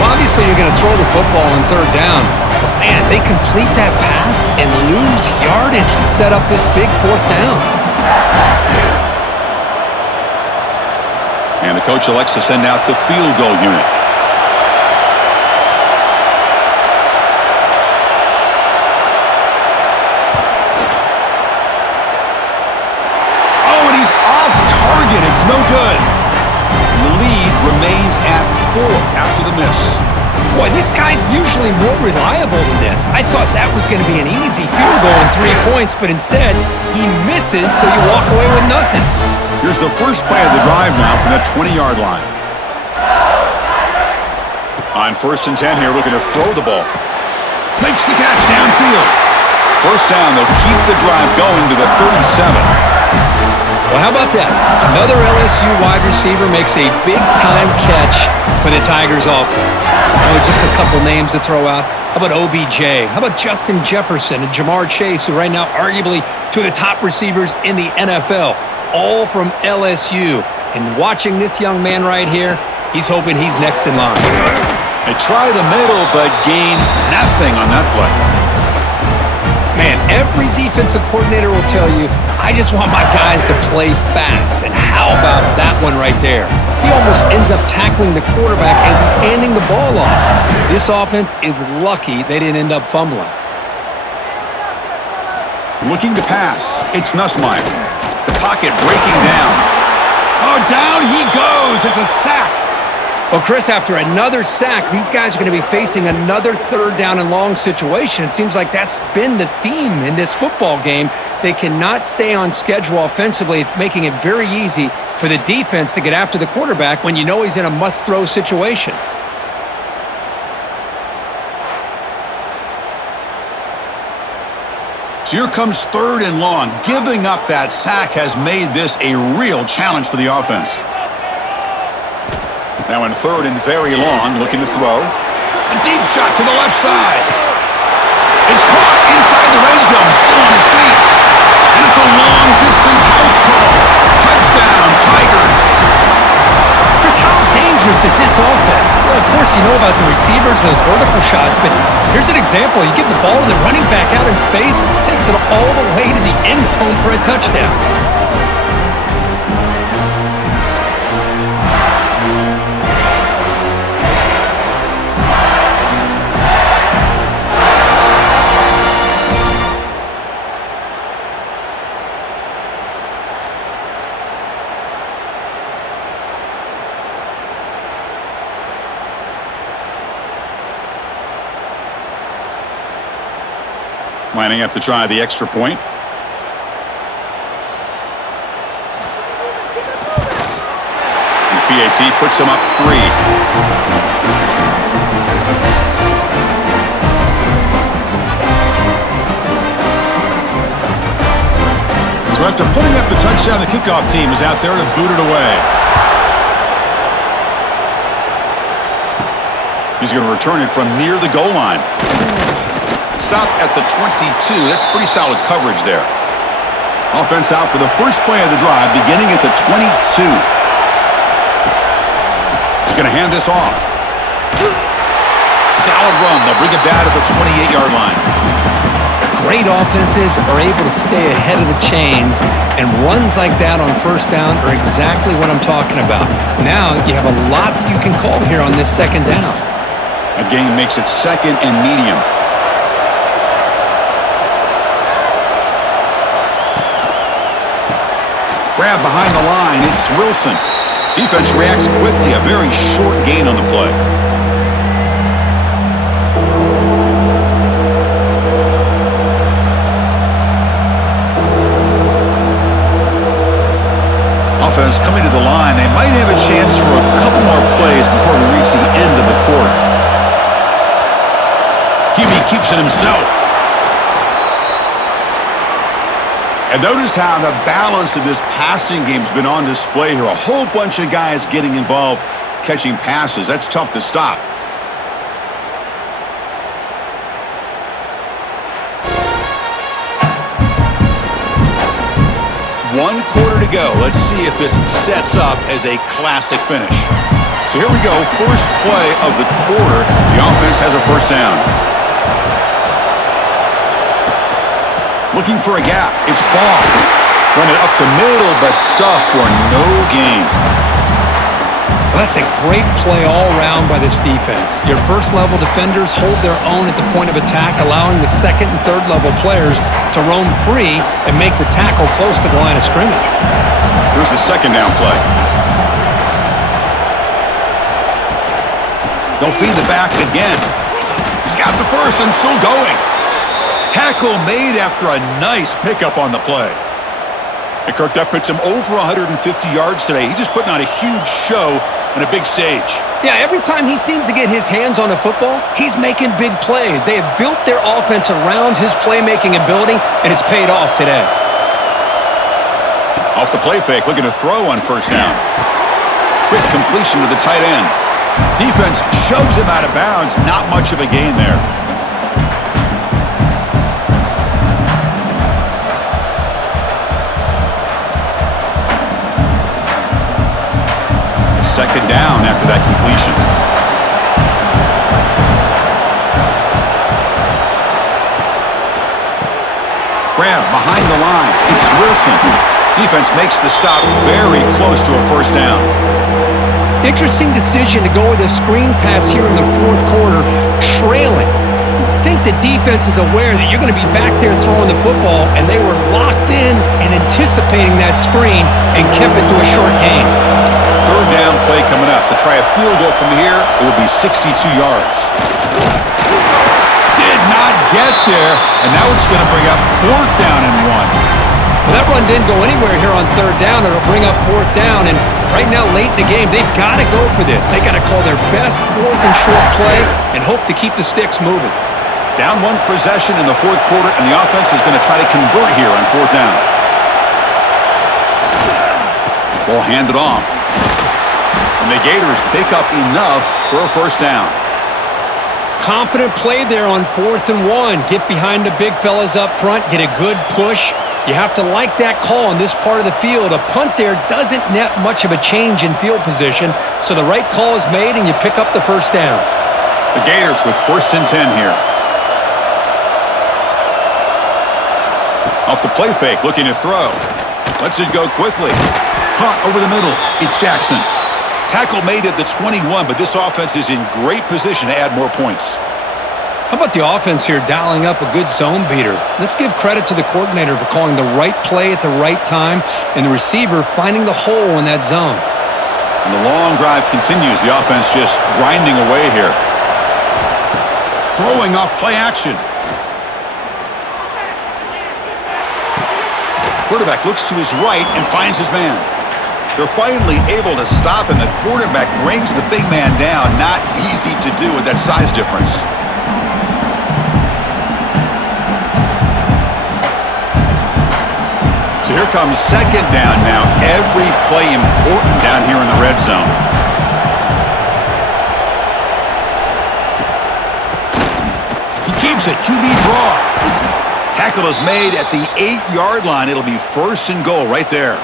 Well, obviously you're going to throw the football on 3rd down. But man, they complete that pass and lose yardage to set up this big 4th down. And the coach elects to send out the field goal unit. Oh, and he's off target. It's no good. And the lead remains at 4 after the miss. Boy, this guy's usually more reliable than this. I thought that was going to be an easy field goal and 3 points, but instead, he misses, so you walk away with nothing. Here's the first play of the drive now from the 20-yard line. On 1st and 10 here, looking to throw the ball. Makes the catch downfield. First down, they'll keep the drive going to the 37. Well, how about that? Another LSU wide receiver makes a big-time catch for the Tigers offense. Oh, just a couple names to throw out. How about OBJ? How about Justin Jefferson and Jamar Chase, who right now arguably two of the top receivers in the NFL, all from LSU. And watching this young man right here, he's hoping he's next in line. They try the middle, but gain nothing on that play. Man, every defensive coordinator will tell you, I just want my guys to play fast. And how about that one right there? He almost ends up tackling the quarterback as he's handing the ball off. This offense is lucky they didn't end up fumbling. Looking to pass. It's Nussmeier. The pocket breaking down. Oh, down he goes. It's a sack. Well, Chris, after another sack, these guys are going to be facing another 3rd down and long situation. It seems like that's been the theme in this football game. They cannot stay on schedule offensively, making it very easy for the defense to get after the quarterback when you know he's in a must-throw situation. So here comes 3rd and long. Giving up that sack has made this a real challenge for the offense. Now in 3rd and very long, looking to throw. A deep shot to the left side. It's caught inside the red zone, still on his feet. And it's a long-distance house call. Touchdown, Tigers. Chris, how dangerous is this offense? Well, of course, you know about the receivers, those vertical shots, but here's an example. You get the ball to the running back out in space, takes it all the way to the end zone for a touchdown. Lining up to try the extra point. And PAT puts him up 3. So after putting up the touchdown, the kickoff team is out there to boot it away. He's going to return it from near the goal line. Stop at the 22. That's pretty solid coverage there. Offense out for the first play of the drive, beginning at the 22. He's going to hand this off. Solid run. They'll bring it back at the 28-yard line. Great offenses are able to stay ahead of the chains, and runs like that on 1st down are exactly what I'm talking about. Now you have a lot that you can call here on this 2nd down. That gain makes it 2nd and medium. Grab behind the line, it's Wilson. Defense reacts quickly, a very short gain on the play. Offense coming to the line, they might have a chance for a couple more plays before we reach the end of the quarter. QB keeps it himself. And notice how the balance of this passing game has been on display here. A whole bunch of guys getting involved, catching passes. That's tough to stop. One quarter to go. Let's see if this sets up as a classic finish. So here we go. First play of the quarter. The offense has a 1st down. Looking for a gap. It's Ball. Run it up the middle, but stuffed for no gain. Well, that's a great play all around by this defense. Your first-level defenders hold their own at the point of attack, allowing the second and third-level players to roam free and make the tackle close to the line of scrimmage. Here's the second down play. They'll feed the back again. He's got the first and still going. Tackle made after a nice pickup on the play. And Kirk, that puts him over 150 yards today. He's just putting on a huge show on a big stage. Yeah, every time he seems to get his hands on the football, he's making big plays. They have built their offense around his playmaking ability, and it's paid off today. Off the play fake, looking to throw on first down. Quick completion to the tight end. Defense shoves him out of bounds. Not much of a gain there. Second down after that completion. Grab behind the line. It's Wilson. Defense makes the stop very close to a first down. Interesting decision to go with a screen pass here in the fourth quarter, trailing. I think the defense is aware that you're going to be back there throwing the football, and they were locked in and anticipating that screen and kept it to a short gain. Third down play coming up. To try a field goal from here, it will be 62 yards. Did not get there, and now it's going to bring up fourth down and 1. Well, that run didn't go anywhere here on third down. It'll bring up fourth down, and right now, late in the game, they've got to go for this. They got to call their best fourth and short play and hope to keep the sticks moving. Down one possession in the fourth quarter, and the offense is going to try to convert here on fourth down. Ball handed off. And the Gators pick up enough for a first down. Confident play there on 4th and 1. Get behind the big fellas up front. Get a good push. You have to like that call in this part of the field. A punt there doesn't net much of a change in field position, so the right call is made and you pick up the first down. The Gators with 1st and 10 here. Off the play fake, looking to throw. Lets it go quickly. Caught over the middle. It's Jackson. Tackle made at the 21, but this offense is in great position to add more points. How about the offense here dialing up a good zone beater? Let's give credit to the coordinator for calling the right play at the right time and the receiver finding the hole in that zone. And the long drive continues. The offense just grinding away here. Throwing off play action. Quarterback looks to his right and finds his man. They're finally able to stop him. The quarterback brings the big man down. Not easy to do with that size difference. So here comes second down now. Every play important down here in the red zone. He keeps it. QB draw. Tackle is made at the 8-yard line. It'll be 1st and goal right there.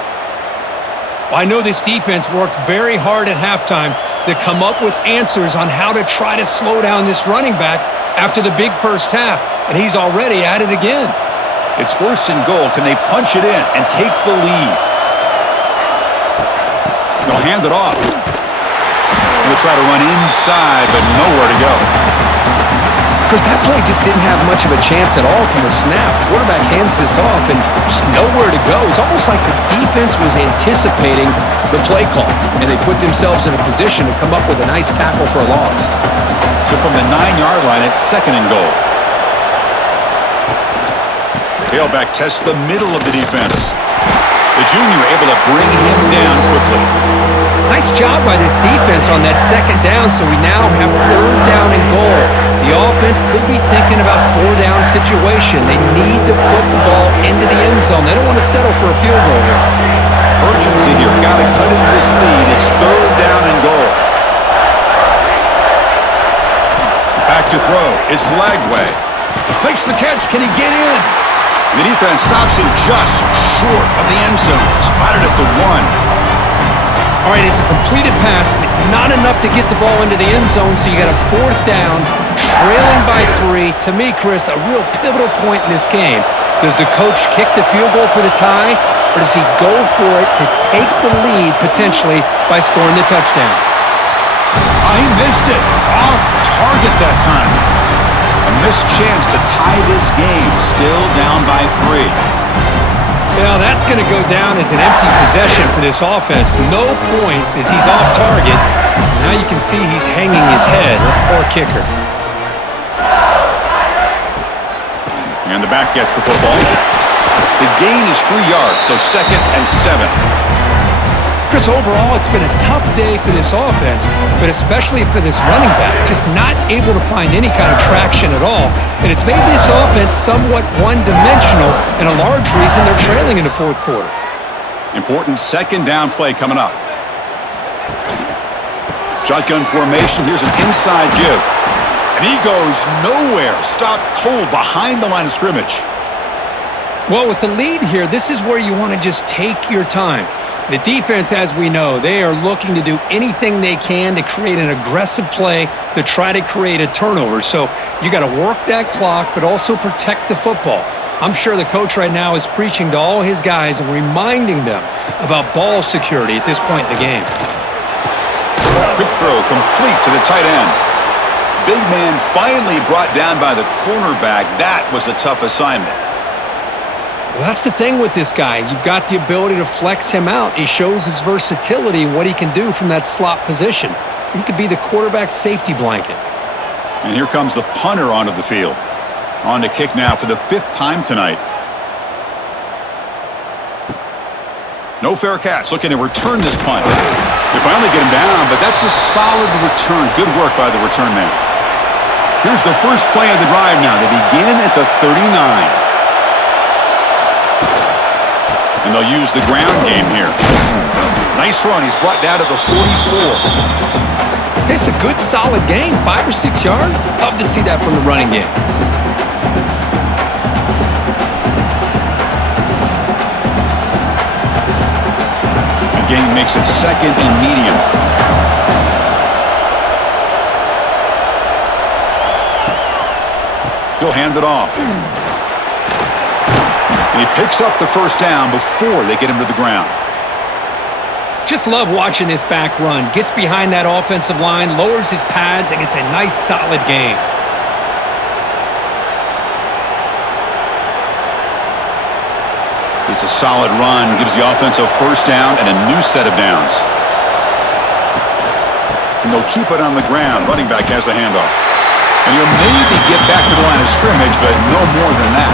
Well, I know this defense worked very hard at halftime to come up with answers on how to try to slow down this running back after the big first half, and he's already at it again. It's 1st and goal. Can they punch it in and take the lead? They'll hand it off. They'll try to run inside, but nowhere to go. Because that play just didn't have much of a chance at all from the snap. Quarterback hands this off and just nowhere to go. It's almost like the defense was anticipating the play call, and they put themselves in a position to come up with a nice tackle for a loss. So from the 9-yard line, it's 2nd and goal. Tailback tests the middle of the defense. The junior able to bring him down quickly. Nice job by this defense on that second down, so we now have 3rd down and goal. The offense could be thinking about 4-down situation. They need to put the ball into the end zone. They don't want to settle for a field goal here. Urgency here. Got to cut into this lead. It's 3rd down and goal. Back to throw. It's Lagway. Makes the catch. Can he get in? The defense stops him just short of the end zone. Spotted at the 1. All right, it's a completed pass, but not enough to get the ball into the end zone, so you got a 4th down, trailing by 3. To me, Chris, a real pivotal point in this game. Does the coach kick the field goal for the tie, or does he go for it to take the lead, potentially, by scoring the touchdown? Oh, he missed it. Off target that time. A missed chance to tie this game. Still down by 3. Well, that's going to go down as an empty possession for this offense. No points as he's off target. Now you can see he's hanging his head. Poor kicker. And the back gets the football. The gain is 3 yards, so 2nd and 7. Chris, overall, it's been a tough day for this offense, but especially for this running back, just not able to find any kind of traction at all. And it's made this offense somewhat one-dimensional, and a large reason they're trailing in the 4th quarter. Important 2nd down play coming up. Shotgun formation. Here's an inside give. And he goes nowhere. Stopped cold behind the line of scrimmage. Well, with the lead here, this is where you want to just take your time. The defense, as we know, they are looking to do anything they can to create an aggressive play to try to create a turnover. So you got to work that clock, but also protect the football. I'm sure the coach right now is preaching to all his guys and reminding them about ball security at this point in the game. Quick throw complete to the tight end. Big man finally brought down by the cornerback. That was a tough assignment. Well, that's the thing with this guy. You've got the ability to flex him out. He shows his versatility, what he can do from that slot position. He could be the quarterback's safety blanket. And here comes the punter onto the field. On to kick now for the 5th time tonight. No fair catch. Looking to return this punt. They finally get him down, but that's a solid return. Good work by the return man. Here's the first play of the drive now. They begin at the 39. And they'll use the ground game here. Nice run. He's brought down to the 44. It's a good, solid gain. 5 or 6 yards. Love to see that from the running game. The gain makes it 2nd and medium. He'll hand it off. And he picks up the first down before they get him to the ground. Just love watching this back run. Gets behind that offensive line, lowers his pads, and gets a nice, solid gain. It's a solid run. Gives the offense a first down and a new set of downs. And they'll keep it on the ground. Running back has the handoff. And he'll maybe get back to the line of scrimmage, but no more than that.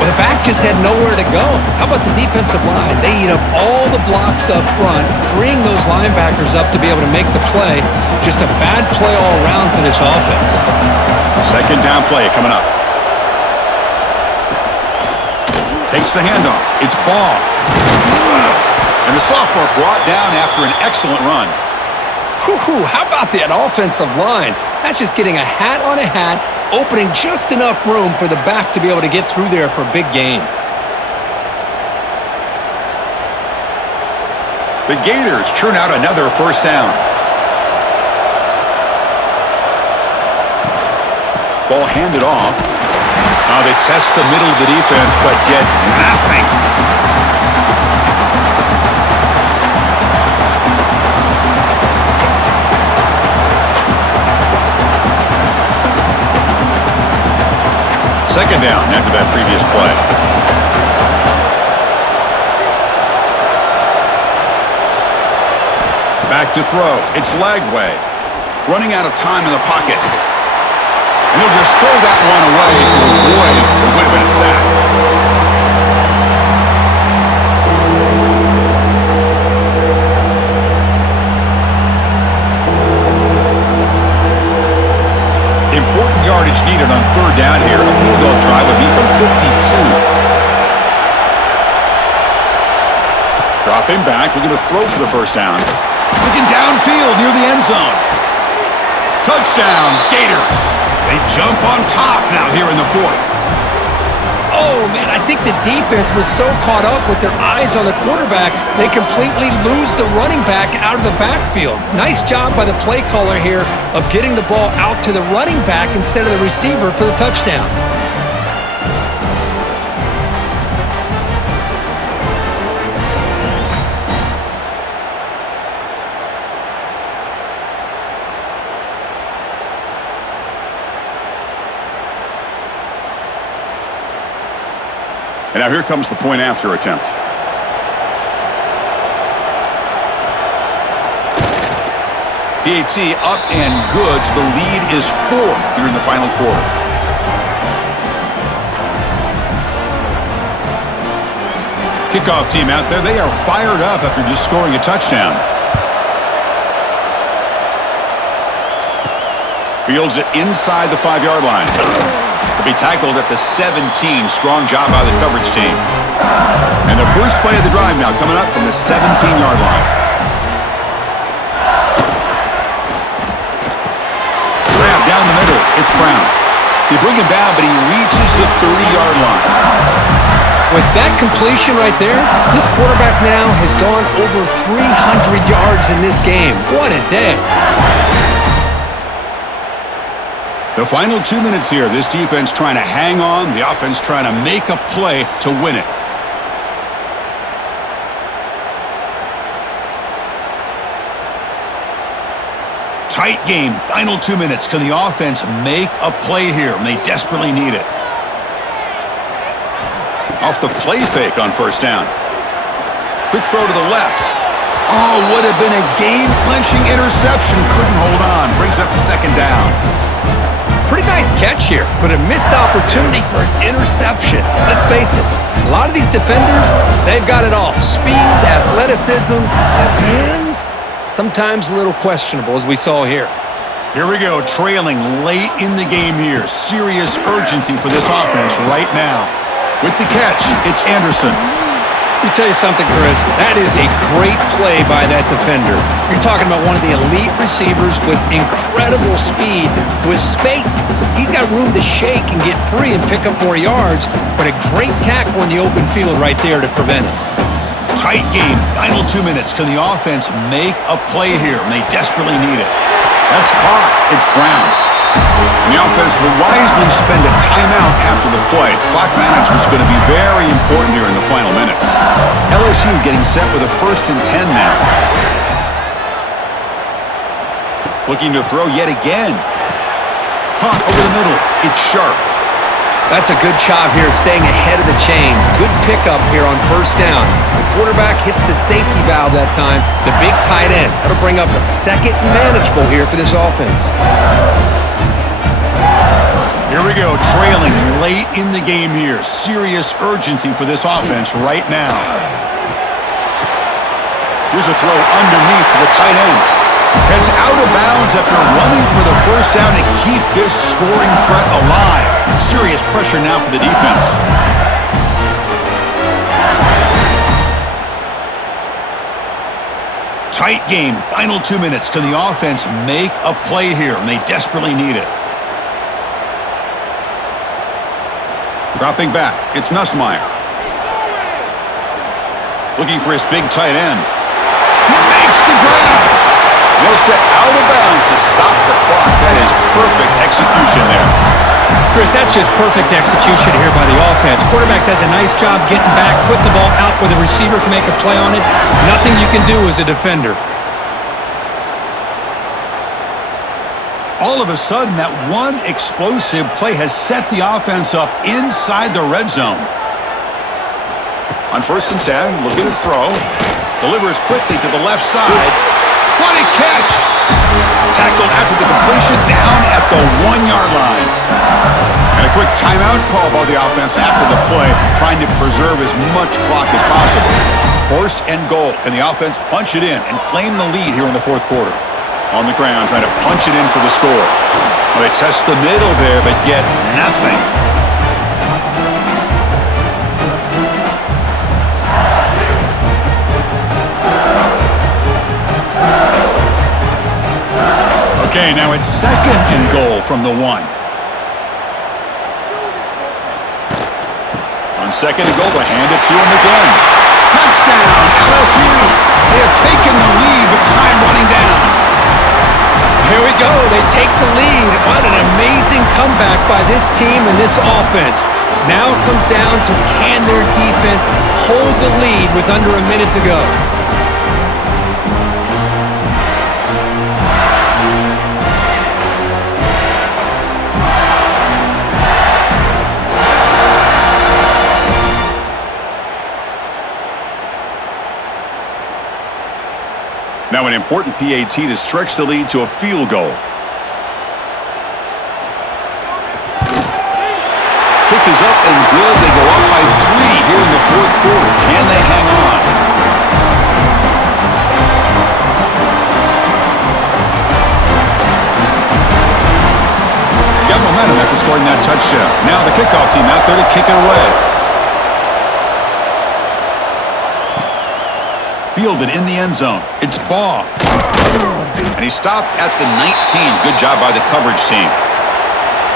Well, the back just had nowhere to go. How about the defensive line? They eat up all the blocks up front, freeing those linebackers up to be able to make the play. Just a bad play all around for this offense. 2nd down play coming up. Takes the handoff. It's Ball. And the sophomore brought down after an excellent run. Whew, how about that offensive line? That's just getting a hat on a hat, opening just enough room for the back to be able to get through there for a big gain. The Gators churn out another first down. Ball handed off. Now they test the middle of the defense, but get nothing. Second down after that previous play. Back to throw. It's Lagway. Running out of time in the pocket. And he'll just throw that one away to avoid what would have been a sack. Important yardage needed on 3rd down here. A field goal try would be from 52. Dropping back, looking to throw for the first down. Looking downfield near the end zone. Touchdown, Gators. They jump on top now here in the 4th. Oh, man, I think the defense was so caught up with their eyes on the quarterback, they completely lose the running back out of the backfield. Nice job by the play caller here of getting the ball out to the running back instead of the receiver for the touchdown. And now here comes the point after attempt. PAT up and good. So the lead is 4 here in the final quarter. Kickoff team out there. They are fired up after just scoring a touchdown. Fields it inside the 5-yard line. To be tackled at the 17. Strong job by the coverage team. And the first play of the drive now coming up from the 17-yard line. Grab down the middle. It's Brown. They bring him down, but he reaches the 30-yard line. With that completion right there, this quarterback now has gone over 300 yards in this game. What a day. The final 2 minutes here. This defense trying to hang on. The offense trying to make a play to win it. Tight game. Final 2 minutes. Can the offense make a play here? And they desperately need it. Off the play fake on first down. Quick throw to the left. Oh, would have been a game-clinching interception. Couldn't hold on. Brings up second down. Pretty nice catch here, but a missed opportunity for an interception. Let's face it, a lot of these defenders, they've got it all. Speed, athleticism, but hands, sometimes a little questionable, as we saw here. Here we go, trailing late in the game here. Serious urgency for this offense right now. With the catch, it's Anderson. Let me tell you something, Chris. That is a great play by that defender. You're talking about one of the elite receivers with incredible speed, with space. He's got room to shake and get free and pick up more yards, but a great tackle in the open field right there to prevent it. Tight game, final 2 minutes. Can the offense make a play here? And they desperately need it. That's caught. It's Brown. And the offense will wisely spend a timeout after the play. Clock management's going to be very important here in the final minutes. LSU getting set with a 1st and 10 now. Looking to throw yet again. Pump over the middle. It's Sharp. That's a good job here, staying ahead of the chains. Good pickup here on first down. The quarterback hits the safety valve that time. The big tight end. That'll bring up a second and manageable here for this offense. Here we go, trailing late in the game here. Serious urgency for this offense right now. Here's a throw underneath to the tight end. Heads out of bounds after running for the first down to keep this scoring threat alive. Serious pressure now for the defense. Tight game, final 2 minutes. Can the offense make a play here? And they desperately need it. Dropping back, it's Nussmeier. Looking for his big tight end. He makes the grab. He'll step out of bounds to stop the clock. That is perfect execution there. Chris, that's just perfect execution here by the offense. Quarterback does a nice job getting back, putting the ball out where the receiver can make a play on it. Nothing you can do as a defender. All of a sudden, that one explosive play has set the offense up inside the red zone. On 1st and 10, look at the throw. Delivers quickly to the left side. What a catch! Tackled after the completion down at the 1-yard line. And a quick timeout call by the offense after the play, trying to preserve as much clock as possible. 1st and goal. Can the offense punch it in and claim the lead here in the 4th quarter? On the ground, trying to punch it in for the score. Well, they test the middle there, but get nothing. Okay, now it's 2nd and goal from the 1. On 2nd and goal, they hand it to him again. Touchdown, LSU. They have taken the lead with time running down. Here we go. They take the lead. What an amazing comeback by this team and this offense. Now it comes down to, can their defense hold the lead with under a minute to go? Now an important PAT to stretch the lead to a field goal. Kick is up and good. They go up by 3 here in the fourth quarter. Can they hang on? Got momentum after scoring that touchdown. Now the kickoff team out there to kick it away. Fielded in the end zone. It's Baugh. And he stopped at the 19. Good job by the coverage team.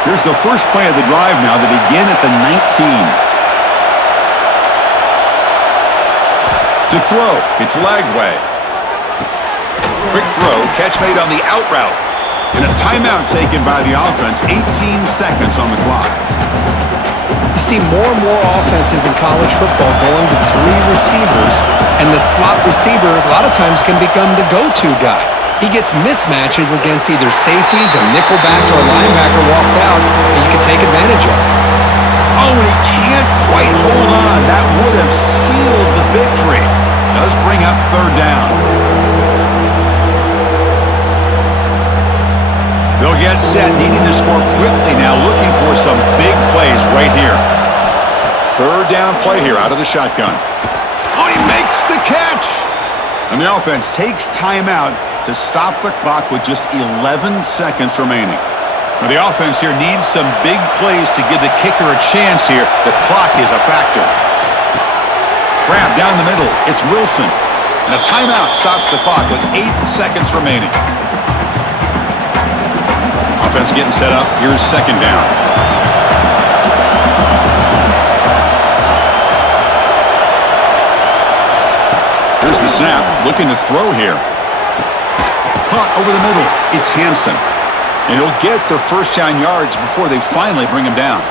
Here's the first play of the drive now. They begin at the 19. To throw, it's Lagway. Quick throw, catch made on the out route. And a timeout taken by the offense. 18 seconds on the clock. You see more and more offenses in college football going with 3 receivers, and the slot receiver a lot of times can become the go-to guy. He gets mismatches against either safeties, a nickelback, or a linebacker walked out, and you can take advantage of it. Oh, and he can't quite hold on. That would have sealed the victory. Does bring up third down. They'll get set, needing to score quickly now, looking for some big plays right here. Third down play here out of the shotgun. Oh, he makes the catch! And the offense takes timeout to stop the clock with just 11 seconds remaining. Now the offense here needs some big plays to give the kicker a chance here. The clock is a factor. Grab down the middle. It's Wilson. And a timeout stops the clock with 8 seconds remaining. Offense getting set up. Here's second down. Here's the snap. Looking to throw here. Caught over the middle. It's Hansen. And he'll get their first down yards before they finally bring him down.